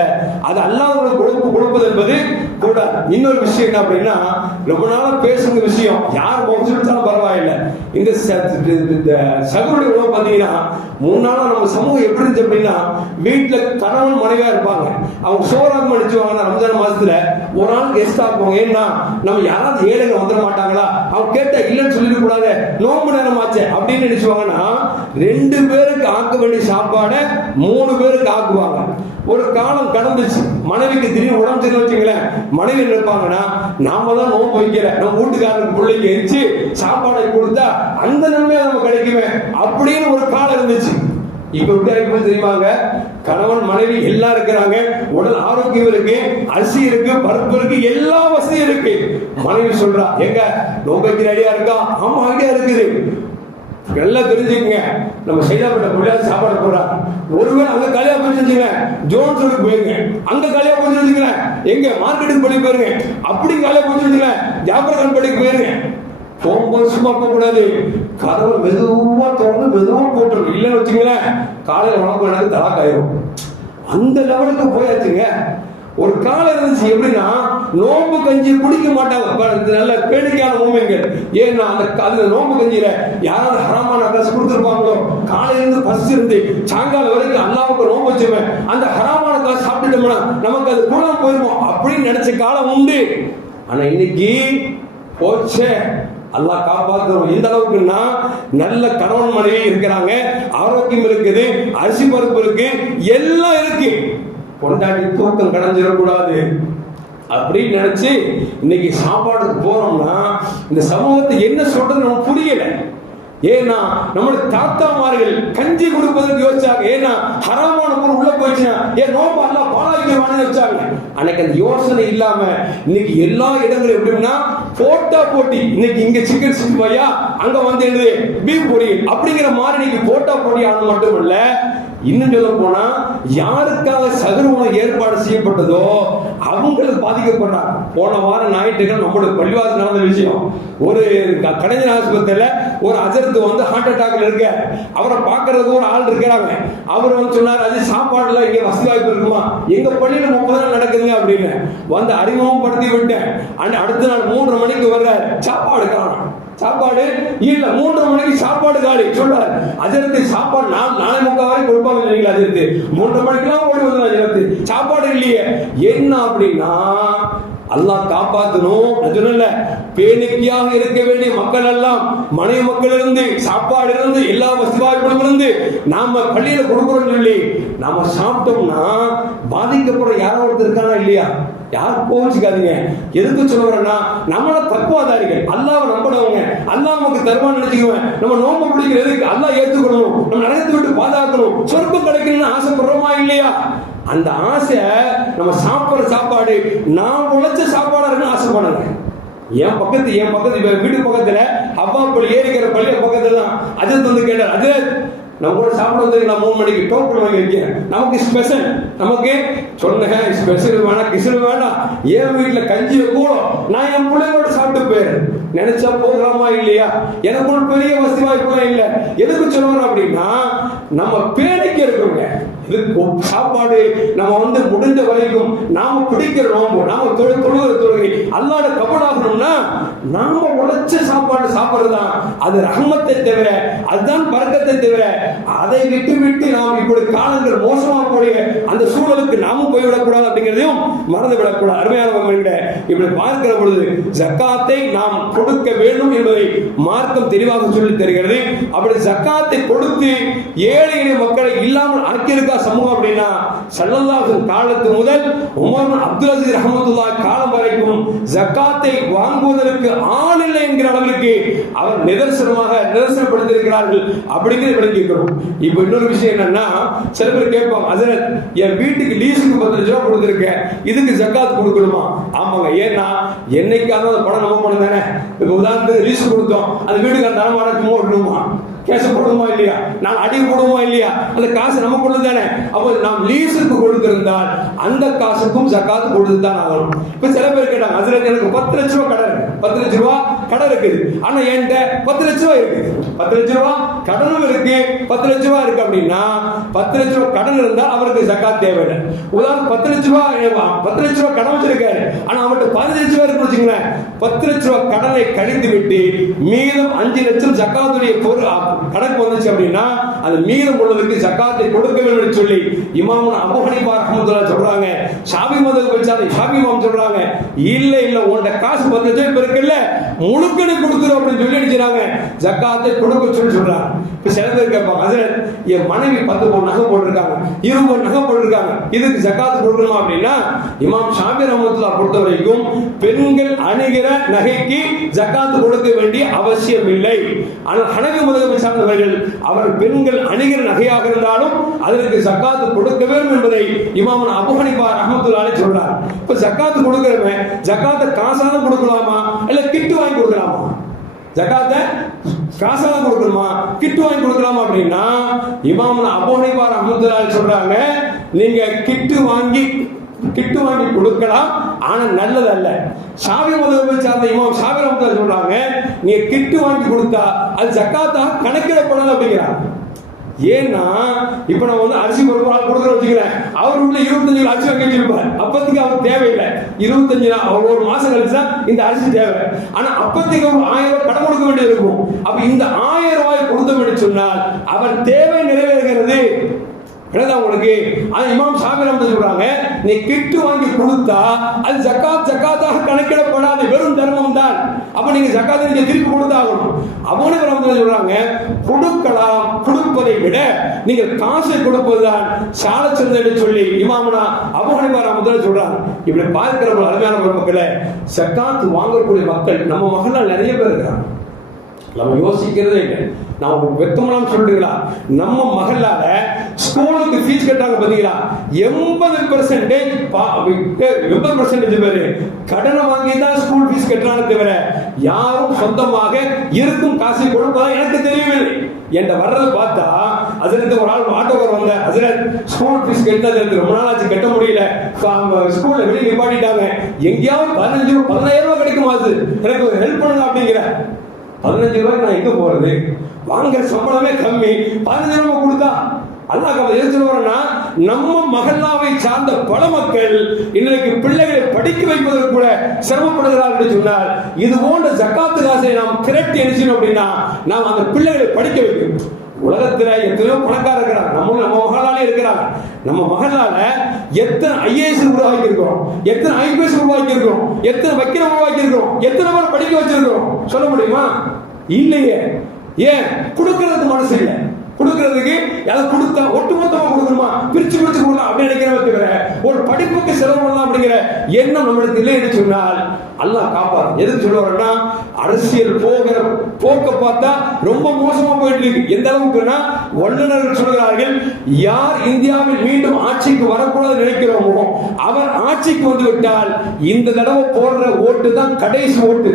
அது அல்லாதவங்களுக்கு கொடுப்பது என்பது கூட. இன்னொரு விஷயம் என்ன அப்படின்னா, ரொம்ப நாளா பேசுற விஷயம், யார் மோசடிச்சாலும் பரவாயில்லை, இந்த சகோதரி உணவு பார்த்தீங்கன்னா முன்னால நம்ம சமூகம் எப்படி இருந்துச்சு அப்படின்னா, வீட்டுல கணவன் மனைவியா இருப்பாங்க, அவங்க சோறாக அடிச்சுவாங்கன்னா ரம்ஜான் மாசத்துல ஒரு நாள் கெஸ்ட் ஆக்குவாங்க. ஏன்னா நம்ம யாராவது ஏழைங்க வந்துட மாட்டாங்களா, அவங்க கேட்டா இல்லைன்னு சொல்லிட கூடாது, நோம்பு நேரம் ஆச்சு அப்படின்னு நினைச்சுவாங்கன்னா 2 பேருக்கு ஆக்க வேண்டிய சாப்பாடை 3 பேருக்கு ஆக்குவாங்க. ஒரு காலம் கடந்துச்சு, மனைவிக்கு திடீர்னு உடம்பு சரியில்லை வச்சுங்களேன், மனைவி நினைப்பாங்கன்னா நாம தான் நோம்பு வைக்கல, நம்ம வீட்டுக்காரருக்கு பிள்ளைக்கு எரிச்சு சாப்பாடை கொடுத்தா அந்த நன்மையை நம்ம கிடைக்குமே அப்படின்னு ஒரு காலம் இருந்துச்சு. இப்ப எப்படி தெரியுமாங்க, கணவன் மனைவி எல்லாம் இருக்கிறாங்க, உடல் ஆரோக்கியம் இருக்கு, அரிசி இருக்கு, பருப்பு இருக்கு, எல்லா வசதியும் இருக்கு. மனைவி சொல்றா, எங்க நோம்பைக்கு ஐடியா இருக்கா? ஆமா ஐடியா இருக்குது. எல்லாம் தெரிஞ்சுக்கங்க, நம்ம சைதாப்பட்ட பிள்ளையாவது சாப்பாடு போடுறாங்க, ஒருவேளை அங்க கல்யாணம் பண்ணி செஞ்சுங்க, ஜோன்ஸுக்கு போயிருங்க, அங்க கல்யாணம் பண்ணி செஞ்சுங்க, எங்க மார்க்கெட்டுக்கு படி போயிருங்க, அப்படி கல்யாணம் பண்ணி செஞ்சுங்க, ஜாபர் படிக்கு போயிருங்க. போகும்போது சும்மா போக கூடாது, கதவை மெதுவா திறந்து மெதுவா போட்டுரும். இல்லைன்னு வச்சுங்களேன், காலையில் உனக்கு எனக்கு தலாக்காயிரும். அந்த லெவலுக்கு போயாச்சுங்க. ஒரு காலம் இருந்துச்சு, எப்படின்னா நோம்பு கஞ்சி குடிக்க மாட்டாங்க, நல்ல பேடிக்கையான மூமெண்ட்கள். ஏன்னா அந்த நோம்பு கஞ்சியில யாராவது ஹராமான காசு கொடுத்துருப்பாங்களோ, காலையிலிருந்து பசி இருந்து சாயங்காலம் வரைக்கும் அல்லாவுக்கு நோம்பு வச்சுவேன், அந்த ஹராமான காசு சாப்பிட்டுட்டோம்னா நமக்கு அது குணம் போயிருமோ அப்படின்னு நினைச்ச காலம் உண்டு. ஆனா இன்னைக்கு போச்சே, அல்லாஹ் காப்பாற்றுவோம். எந்த அளவுக்குன்னா, நல்ல கணவன் மனைவி இருக்கிறாங்க, ஆரோக்கியம் இருக்குது, அரிசி பருப்பு இருக்கு, எல்லாம் இருக்கு, கொண்டாடி தூக்கம் கடைஞ்சிடக்கூடாது அப்படின்னு நினைச்சு இன்னைக்கு சாப்பாடுக்கு போறோம்னா இந்த சமூகத்தை என்ன சொல்றது நமக்கு புரியல. ஏன்னா நம்மளுடைய தாத்தாமார்கள் கஞ்சி கொடுப்பதற்கு யோசிச்சாங்க, ஏன்னா ஹராமான பொருள் உள்ள போயிடுச்சுன்னா ஏன் நோம்பு எல்லாம் பாலாய்க்கவானு வச்சாங்க. அன்னைக்கு அந்த யோசனை இல்லாம இன்னைக்கு எல்லா இடங்களும் எப்படின்னா போட்டா போட்டி, இன்னைக்கு இங்க சிக்கன் சிக்ஸ்டிஃபைவ் அங்க வந்து பீஃப் பொரியல் அப்படிங்கிற மாதிரி இன்னைக்கு போட்டா போட்டி ஆனது மட்டும் இல்ல, இன்னும் சொல்ல போனா யாருக்காக சகர் உணவு ஏற்பாடு செய்யப்பட்டதோ அவங்களுக்கு பாதிக்கப்படுறாங்க. போன வாரம் ஞாயிற்றுக்கிழமை நம்மளுடைய பள்ளிவாசல் நடந்த விஷயம். ஒரு கலைஞர் ஆஸ்பத்திரியில ஒரு அஜர்த்து வந்து ஹார்ட் அட்டாக்ல இருக்க, அவரை பார்க்கறதுக்கு ஒரு ஆள் இருக்கிறாங்க. அவர் வந்து சொன்னார், அது சாப்பாடுல இங்க வசதி வாய்ப்பு இருக்குமா, எங்க பள்ளியில 30 நாள் நடக்குதுங்க அப்படின்னு வந்து அறிமுகம் படுத்தி விட்டேன். அடுத்த நாள் 3:30 மணிக்கு வர்றாரு, சாப்பாடு காணும். சாப்பாடு இல்ல, 3:30 மணிக்கு சாப்பாடு காலி சொல்றாரு. அஜரத்து சாப்பாடு நாளை 3:45 வரை கொடுப்பாங்க இல்லைங்களா? அஜரத்து 3:30 மணிக்கெல்லாம் ஓடி வந்து அஜரத்து சாப்பாடு இல்லையே. என்ன அப்படின்னா அல்லாஹ் காப்பாற்றணும். சொன்னல, பேணிக்கையாக இருக்க வேண்டிய மக்கள் எல்லாம் மனைவி மக்கள் இருந்து சாப்பாடு இருந்து எல்லா வசதி வாய்ப்புகளும் இருந்து நாம பள்ளியில கொடுக்குறோம் சொல்லி நாம சாப்பிட்டோம்னா பாதிக்கப்படுற யாரோ ஒருத்தர் இருக்கானா இல்லையா? யார் கோவிச்சுக்காதீங்க. எதுக்கு சொல்ல வரேன்னா, நம்மள தக்குவாதாரிகள், அல்லாஹ்வை நம்புறவங்க, அல்லாஹ் நமக்கு தருவான்னு நினைச்சுக்குவேன். நம்ம நோம்பு பிடிக்கிறதுக்கு அல்லாஹ் ஏற்றுக்கணும், நம்ம நரகத்தை விட்டு பாதுகாக்கணும், சொர்க்கம் கிடைக்கணும்னு ஆசைப்படுறோமா இல்லையா? அந்த ஆசை நம்ம சாப்பிடுற சாப்பாடு நான் உழைச்ச சாப்பாடா இருக்குன்னு ஆசைப்படுங்க. என் பக்கத்து வீட்டு பக்கத்துல அவ்வா பள்ளி ஏறிக்கிற பள்ளி பக்கத்துல தான் அஜத் வந்து கேட்டார், அஜத் நம்ம கூட சாப்பிட வந்து நான் 3 மணிக்கு டோக்கன் வாங்கி வைக்கிறேன், நமக்கு ஸ்பெஷல். நமக்கு சொன்னேன் ஸ்பெஷல் வேணாம் கிசில் வேணாம், என் வீட்டுல கஞ்சி கூட நான் என் பிள்ளைங்களோட சாப்பிட்டு போயிடுறேன். நினைச்சா போகலாமா இல்லையா? எனக்கு ஒரு பெரிய வசதி வாய்ப்புலாம் இல்லை. எதுக்கு சொல்லுவோம் அப்படின்னா, நம்ம பேணிக்க இருக்கோங்க. சாப்பாடு நம்ம வந்து முடிந்த வரைக்கும் நாம பிடிக்கிற நோம்பு, நாம தொழுகிற தொழுகை அல்லாஹ்வோட கபூலாகணும்னா நாம உழைச்ச சாப்பாடு சாப்பிடுறதுதான் அது ரஹ்மத்தை தவிர, அதுதான் பரக்கத்தை தவிர, அதை விட்டு நாம் இப்படி காலங்கள் மோசமா போய் அந்த சூழலுக்கு நாமும் போய்விடக்கூடாது அப்படிங்கிறதையும் மறந்து விடக்கூடாது. அருமையானவர்களே, இப்படி பார்க்கிற பொழுது ஜக்காத்தை நாம் கொடுக்க வேண்டும் என்பதை மார்க்கம் தெளிவாக சொல்லி தருகிறது. அப்படி ஜக்காத்தை கொடுத்து ஏழை எளிய மக்களை இல்லாமல் ஆக்கியிருக்க சமூகம் அப்படின்னா ஸல்லல்லாஹு காலத்து முதல் உமர் பின் அப்துல் அசீஸ் ரஹ்மத்துல்லாஹி காலம் வரைக்கும் ஜக்காத்தை வாங்குவதற்கு ஆள் இல்லை என்கிற அளவிற்கு அவர் நிதர்சனப்படுத்தியிருக்கிறார்கள் அப்படிங்கிறது விளங்கிக்கிறோம். இப்போ இன்னொரு விஷயம் என்னன்னா, சில பேர் கேட்பாங்க, ஹஜ்ரத் என் வீட்டுக்கு லீஸுக்கு 10 லட்சம் ரூபாய் கொடுத்துருக்கேன், இதுக்கு ஜக்காத் கொடுக்கணுமா? ஆமாங்க, ஏன்னா என்னைக்காவது அந்த பணம் நம்ம பணம் தானே. இப்போ உதாரணத்துக்கு லீஸு கொடுத்தோம், அந்த வீட்டுக்கு அந்த தரமான சும்மா விடணுமா? கேச போடுமா இல்லையா? நான் அடி போடுவோமா இல்லையா? அந்த காசு நமக்கு தானே. அப்போ நாம் லீஸுக்கு கொடுத்திருந்தால் அந்த காசுக்கும் ஜக்காத் கொடுத்துதான் ஆகணும். இப்ப சில பேர் கேட்டாங்க, அதுல எனக்கு 10 லட்சம் ரூபாய் கடன் இருக்கு, 10 லட்சம் ரூபாய் கடன் இருக்குது, ஆனா என்கிட்ட 10 லட்சம் ரூபாய் இருக்கு, 10 லட்சம் ரூபாய் கடனும் இருக்கு, 10 லட்சம் ரூபாய் இருக்கு அப்படின்னா 10 லட்சம் ரூபாய் கடன் இருந்தா அவருக்கு ஜக்காத் தேவையில்லை. உதாரணம் 10 லட்சம் ரூபாய் கடன் வச்சிருக்காரு, ஆனா அவர்கிட்ட 15 லட்சம் ரூபாய் இருக்கு வச்சுங்களேன். 10 லட்சம் ரூபாய் கடனை கழித்து விட்டு மீதம் 5 லட்சம் ஜக்காத்துடைய பொருள் கணக்கு வந்துச்சு அப்படின்னா அது மீதம் உள்ளதுக்கு ஜக்காத்தை கொடுக்க வேண்டும் சொல்லி இமாம் அபூ ஹனீஃபா ரஹ்மத்துல்லாஹி சொல்றாங்க. ஷாஃபி மதஹப் வச்சாரு, ஷாஃபி இமாம் சொல்றாங்க, இல்ல உன்ட காசு 10 லட்சம் இப்ப இருக்குல்ல முழுக்கனை கொடுத்துரும் அப்படின்னு சொல்லி அடிச்சாங்க, ஜக்காத்தை கொடுக்க சொல்லி சொல்றாங்க. இப்ப சில பேர் கேட்பாங்க, ஹஜ்ரத் என் மனைவி 10 பவுன் நகை போட்டிருக்காங்க, 20 பவுன் நகை போட்டிருக்காங்க, இதுக்கு ஜக்காத் கொடுக்கணுமா அப்படின்னா இமாம் ஷாஃபி ரஹ்மத்துல்லாஹி பொறுத்த வரைக்கும் பெண்கள் அணிகிற நகைக்கு ஜக்காத் கொடுக்க வேண்டிய அவசியம் இல்லை. ஆனால் ஹனஃபி மதஹப் சார்ந்தவர்கள் அவர் பெண்கள் அணிகிற நகையாக இருந்தாலும் அதற்கு ஜக்காத் கொடுக்க வேண்டும் என்பதை இமாம் அபூ ஹனீஃபா ரஹ்மத்துல்லாஹி அலைஹி சொல்றார். இப்ப ஜக்காத் கொடுக்கறவன் ஜக்காத்தை காசால கொடுக்கலாமா இல்ல கிட்டு வாங்கி கொடுக்கலாமா? ஜக்காத்தை காசால கொடுக்கணுமா கிட்டு வாங்கி கொடுக்கலாமா அப்படின்னா இமாம் அபூ ஹனீஃபா ரஹ்மத்துல்லாஹி அலைஹி சொல்றாங்க, நீங்க கிட்டு வாங்கி கொடுக்கலாம், ஆனா நல்லது அல்ல. ஷாஃபி மதஹபை சார்ந்த இமாம் ஷாஃபி ரஹ்மத்துல்லாஹி சொல்றாங்க, நீங்க கிட்டு வாங்கி கொடுத்தா அது ஜக்காத்தாக கணக்கிடப்படாது அப்படிங்கிறாங்க. ஏன்னா இப்ப நம்ம வந்து அரிசி ஒரு ஆள் கொடுக்குறோம் வச்சுக்கிறேன், அவர் உள்ள 25 கிலோ அரிசி வாங்கி வச்சிருப்பாரு, அப்பத்துக்கு அவர் தேவையில்லை. 25 அவர் ஒரு மாசம் கழிச்சுதான் இந்த அரிசி தேவை, ஆனா அப்பத்துக்கு 1000 ரூபாய் கடன் கொடுக்க வேண்டியது இருக்கும். அப்ப இந்த 1000 ரூபாய் கொடுத்தோம் சொன்னால் அவர் தேவை நிறைவேறுகிறது. உங்களுக்கு இமாம் ஷாஃபி ரஹ்மத்துல்லாஹி சொல்றாங்க, நீ கிட்டு வாங்கி கொடுத்தா அது ஜக்காத்தாக கணக்கிடப்படாத வெறும் தர்மம் தான். அப்ப நீங்க ஜக்காத்தை நீங்க திருப்பி கொடுத்தாகணும். அபூ ஹனீஃபா ரஹ்மத்துல்லாஹி சொல்றாங்க, கொடுக்கலாம், கொடுப்பதை விட நீங்க காசை கொடுப்பதுதான் சால சிறந்தது சொல்லி இமாமுனா அபூ ஹனீஃபா ரஹ்மத்துல்லாஹி சொல்றாங்க. இப்படி பார்க்கிற அருமையான மக்களே, ஜக்காத் வாங்கக்கூடிய மக்கள் நம்ம மகள்ல நிறைய பேர் இருக்கிறாங்க. நம்ம யோசிக்கிறதே இல்லை. நான் வெத்தமெல்லாம் சொல்றீங்களா, நம்ம மகளால ஸ்கூலுக்கு ஃபீஸ் கட்டாங்க பாத்தீங்களா, 80% பேரு கடனை வாங்கி தான் ஸ்கூல் ஃபீஸ் கட்டுறாங்க தவிர யாரும் சொந்தமாக இருக்கும் காசை கொடுப்பதா எனக்கு தெரியவில்லை. என்ற வர்றதை பார்த்தா அதிலிருந்து ஒரு ஆள் ஆட்டோக்கார் வந்த அதுல ஸ்கூல் ஃபீஸ் கட்டினது ரொம்ப நாள் ஆச்சு, கட்ட முடியல, ஸ்கூல்ல வெளியே நிப்பாட்டிட்டாங்க, எங்கேயாவது 15,000 ரூபாய் கிடைக்குமா, அது எனக்கு ஹெல்ப் பண்ணுங்க அப்படிங்கிற. 15 ரூபாய்க்கு நான் எங்க போறது, வாங்குற சம்பளமே கம்மி, 15 ரூபாய் கொடுத்தா அல்லாஹ் எது சொல்லுவாருன்னா, நம்ம மஹல்லாவை சார்ந்த பல மக்கள் இன்றைக்கு பிள்ளைகளை படிக்க வைப்பதற்கு கூட சிரமப்படுகிறார்கள் சொன்னால், இது போன்ற ஜக்காத்து காசை நாம் திரட்டி அனுப்பிச்சோம் அப்படின்னா நாம் அந்த பிள்ளைகளை படிக்க வைக்கணும். உலகத்துல எத்தனையோ பணக்காரர் இருக்கிறாங்க, நம்ம மகளாலே இருக்கிறாங்க. நம்ம மகளால எத்தனை ஐஏஎஸ் உருவாக்கி இருக்கிறோம், எத்தனை ஐபிஎஸ் உருவாக்கி இருக்கிறோம், எத்தனை வக்கீல் உருவாக்கி இருக்கிறோம், எத்தனை பேர் படிக்க வச்சிருக்கிறோம், சொல்ல முடியுமா? இல்லையே. ஏன்? கொடுக்கறதுக்கு மனசு இல்லை. கொடுக்கிறதுக்கு யாரும் கொடுத்தா ஒட்டுமொத்தமா கொடுக்கணுமா, பிரிச்சு பிரிச்சு கொடுக்கலாம் அப்படின்னு நினைக்கிறவங்க ஒரு படிப்புக்கு செலவு பண்ணலாம் அப்படிங்கிற எண்ணம் நம்மளுக்கு இல்லை என்று சொன்னால் அல்லாஹ் காப்பார். எதுக்கு சொல்லுவாருன்னா, அரசியல் போகிற போக்க பார்த்தா ரொம்ப மோசமா போயிட்டு இருக்கு. எந்த அளவுக்குன்னா, வல்லுநர்கள் சொல்கிறார்கள், யார் இந்தியாவில் மீண்டும் ஆட்சிக்கு வரக்கூடாது நினைக்கிறோமோ அவர் ஆட்சிக்கு வந்து விட்டால் இந்த தடவை போடுற ஓட்டு தான் கடைசி ஓட்டு.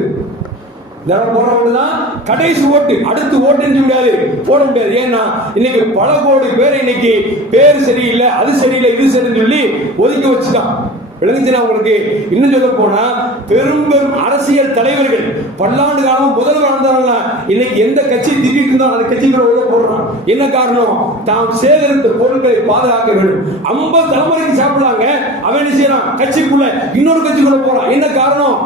கடைசி ஓட்டு, அடுத்து ஓட்டு முடியாது, போட முடியாது. ஏன்னா இன்னைக்கு பல கோடி பேர் இன்னைக்கு பேர் சரியில்லை, அது சரியில்லை, இது சரின்னு சொல்லி ஒதுக்கி வச்சுட்டான். விளங்குச்சுன்னா உங்களுக்கு? இன்னும் சொல்ல போனா பெரும் பெரும் அரசியல் தலைவர்கள் பல்லாண்டு காலம் முதல்வர் வாழ்ந்தாங்க, இன்னைக்கு எந்த கட்சி திட்டிட்டு இருந்தாலும் அந்த கட்சிகளை உள்ள போடுறான். என்ன காரணம்? தாம் சேகரித்த பொருட்களை பாதுகாக்க வேண்டும். 50 தலைமுறைக்கு சாப்பிடலாங்க, அவன் என்ன செய்யறான்? கட்சிக்குள்ள இன்னொரு கட்சிக்குள்ள போறான். என்ன காரணம்?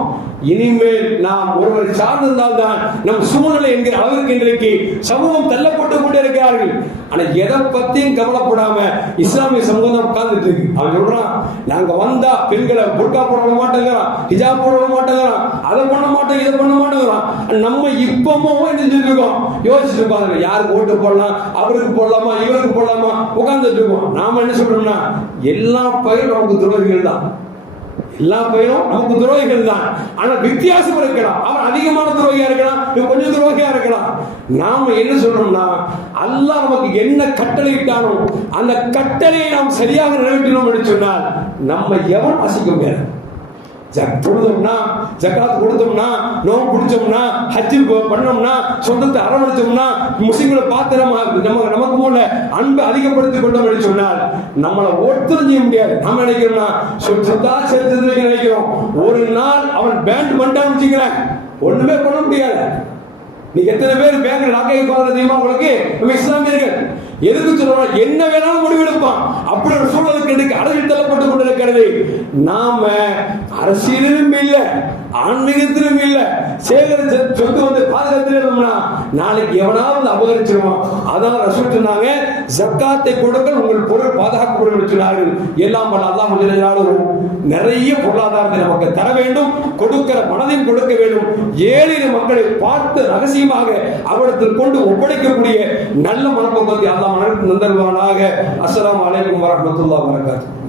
இனிமேல் நாம் ஒருவரை சார்ந்திருந்தால் தான் நம் சூழ்நிலை என்கிற அளவுக்கு இன்றைக்கு சமூகம் தள்ளப்பட்டு கொண்டே இருக்கிறார்கள். ஆனா எதை பத்தியும் கவலைப்படாம இஸ்லாமிய சமூகம் தான் உட்கார்ந்துட்டு இருக்கு. அவன் சொல்றான், நாங்க வந்தா பெண்களை புர்கா போட மாட்டேங்கிறான், ஹிஜாப் போட மாட்டேங்கிறான், அதை பண்ண மாட்டோம், இதை பண்ண மாட்டேங்கிறான். நம்ம இப்பவும் என்ன செஞ்சிருக்கோம்? யோசிச்சுட்டு இருப்பாங்க, யாருக்கு ஓட்டு போடலாம், அவருக்கு போடலாமா, இவருக்கு போடலாமா, உட்கார்ந்துட்டு இருக்கோம். நாம என்ன சொல்றோம்னா, எல்லா பயிரும் நமக்கு துரோகிகள் தான், எல்லா பயிரும் நமக்கு துரோகிகள் தான். ஆனா வித்தியாசம் இருக்கலாம், அவன் அதிகமான துரோகியா இருக்கலாம், கொஞ்சம் துரோகியா இருக்கலாம். நாம என்ன சொல்றோம்னா, அல்லாஹ் நமக்கு என்ன கட்டளையிட்டானோ அந்த கட்டளையை நாம் சரியாக நிறைவேற்றினோம் என்று சொன்னால் நம்ம எவன் வாசிக்க முடியாது. தொழுதோம்னா, ஜக்காத் கொடுத்தோம்னா, நோம்பு பிடிச்சோம்னா, ஹஜ் பண்ணோம்னா, சொந்தத்தை அரவணைச்சோம்னா, முஸ்லிம்களை பார்த்து நமக்கு போல அன்பை அதிகப்படுத்திக் கொண்டோம் என்று சொன்னால் நம்மளை ஒருத்தரும் செய்ய முடியாது. நம்ம நினைக்கிறோம்னா சொத்தா சேர்த்து நினைக்கிறோம். ஒரு நாள் அவன் பேண்ட் பண்ணிட்டான்னு வச்சுக்கிறேன், ஒண்ணுமே பண்ண முடியாது. நீங்க எத்தனை பேர் பேங்க் லாக்கை போறது தெரியுமா உங்களுக்கு? நம்ம இஸ்லாமியர்கள் எதுக்கு சொல்றோம்? என்ன வேணாலும் முடிவெடுப்பான். அப்படி ஒரு சூழலுக்கு இன்னைக்கு அரசியல் தள்ளப்பட்டு கொண்டிருக்கிறது. நாம அரசியலிலும் இல்ல, ஆன்மீகத்திலும் இல்ல, சேகரிச்ச சொத்து வந்து பாதுகாத்திருந்தோம்னா நாளைக்கு எவனாவது அபகரிச்சிருவான். அதான் ரசூல் சொன்னாங்க, ஜக்காத்தை கொடுங்கள், உங்கள் பொருள் பாதுகாக்கப்படும் சொன்னார்கள். எல்லாம் வல்ல அல்லாஹ் நிறைய பொருளாதாரத்தை நமக்கு தர வேண்டும், கொடுக்கிற மனதையும் கொடுக்க வேண்டும். ஏழை மக்களை பார்த்து ரகசியமாக அவரிடத்தில் கொண்டு ஒப்படைக்கக்கூடிய நல்ல மனப்போக்கத்தை அல்லாஹ் நந்தருவானாக. அஸ்ஸலாமு அலைக்கும் வரஹ்மத்துல்லாஹி வபரகாத்துஹு.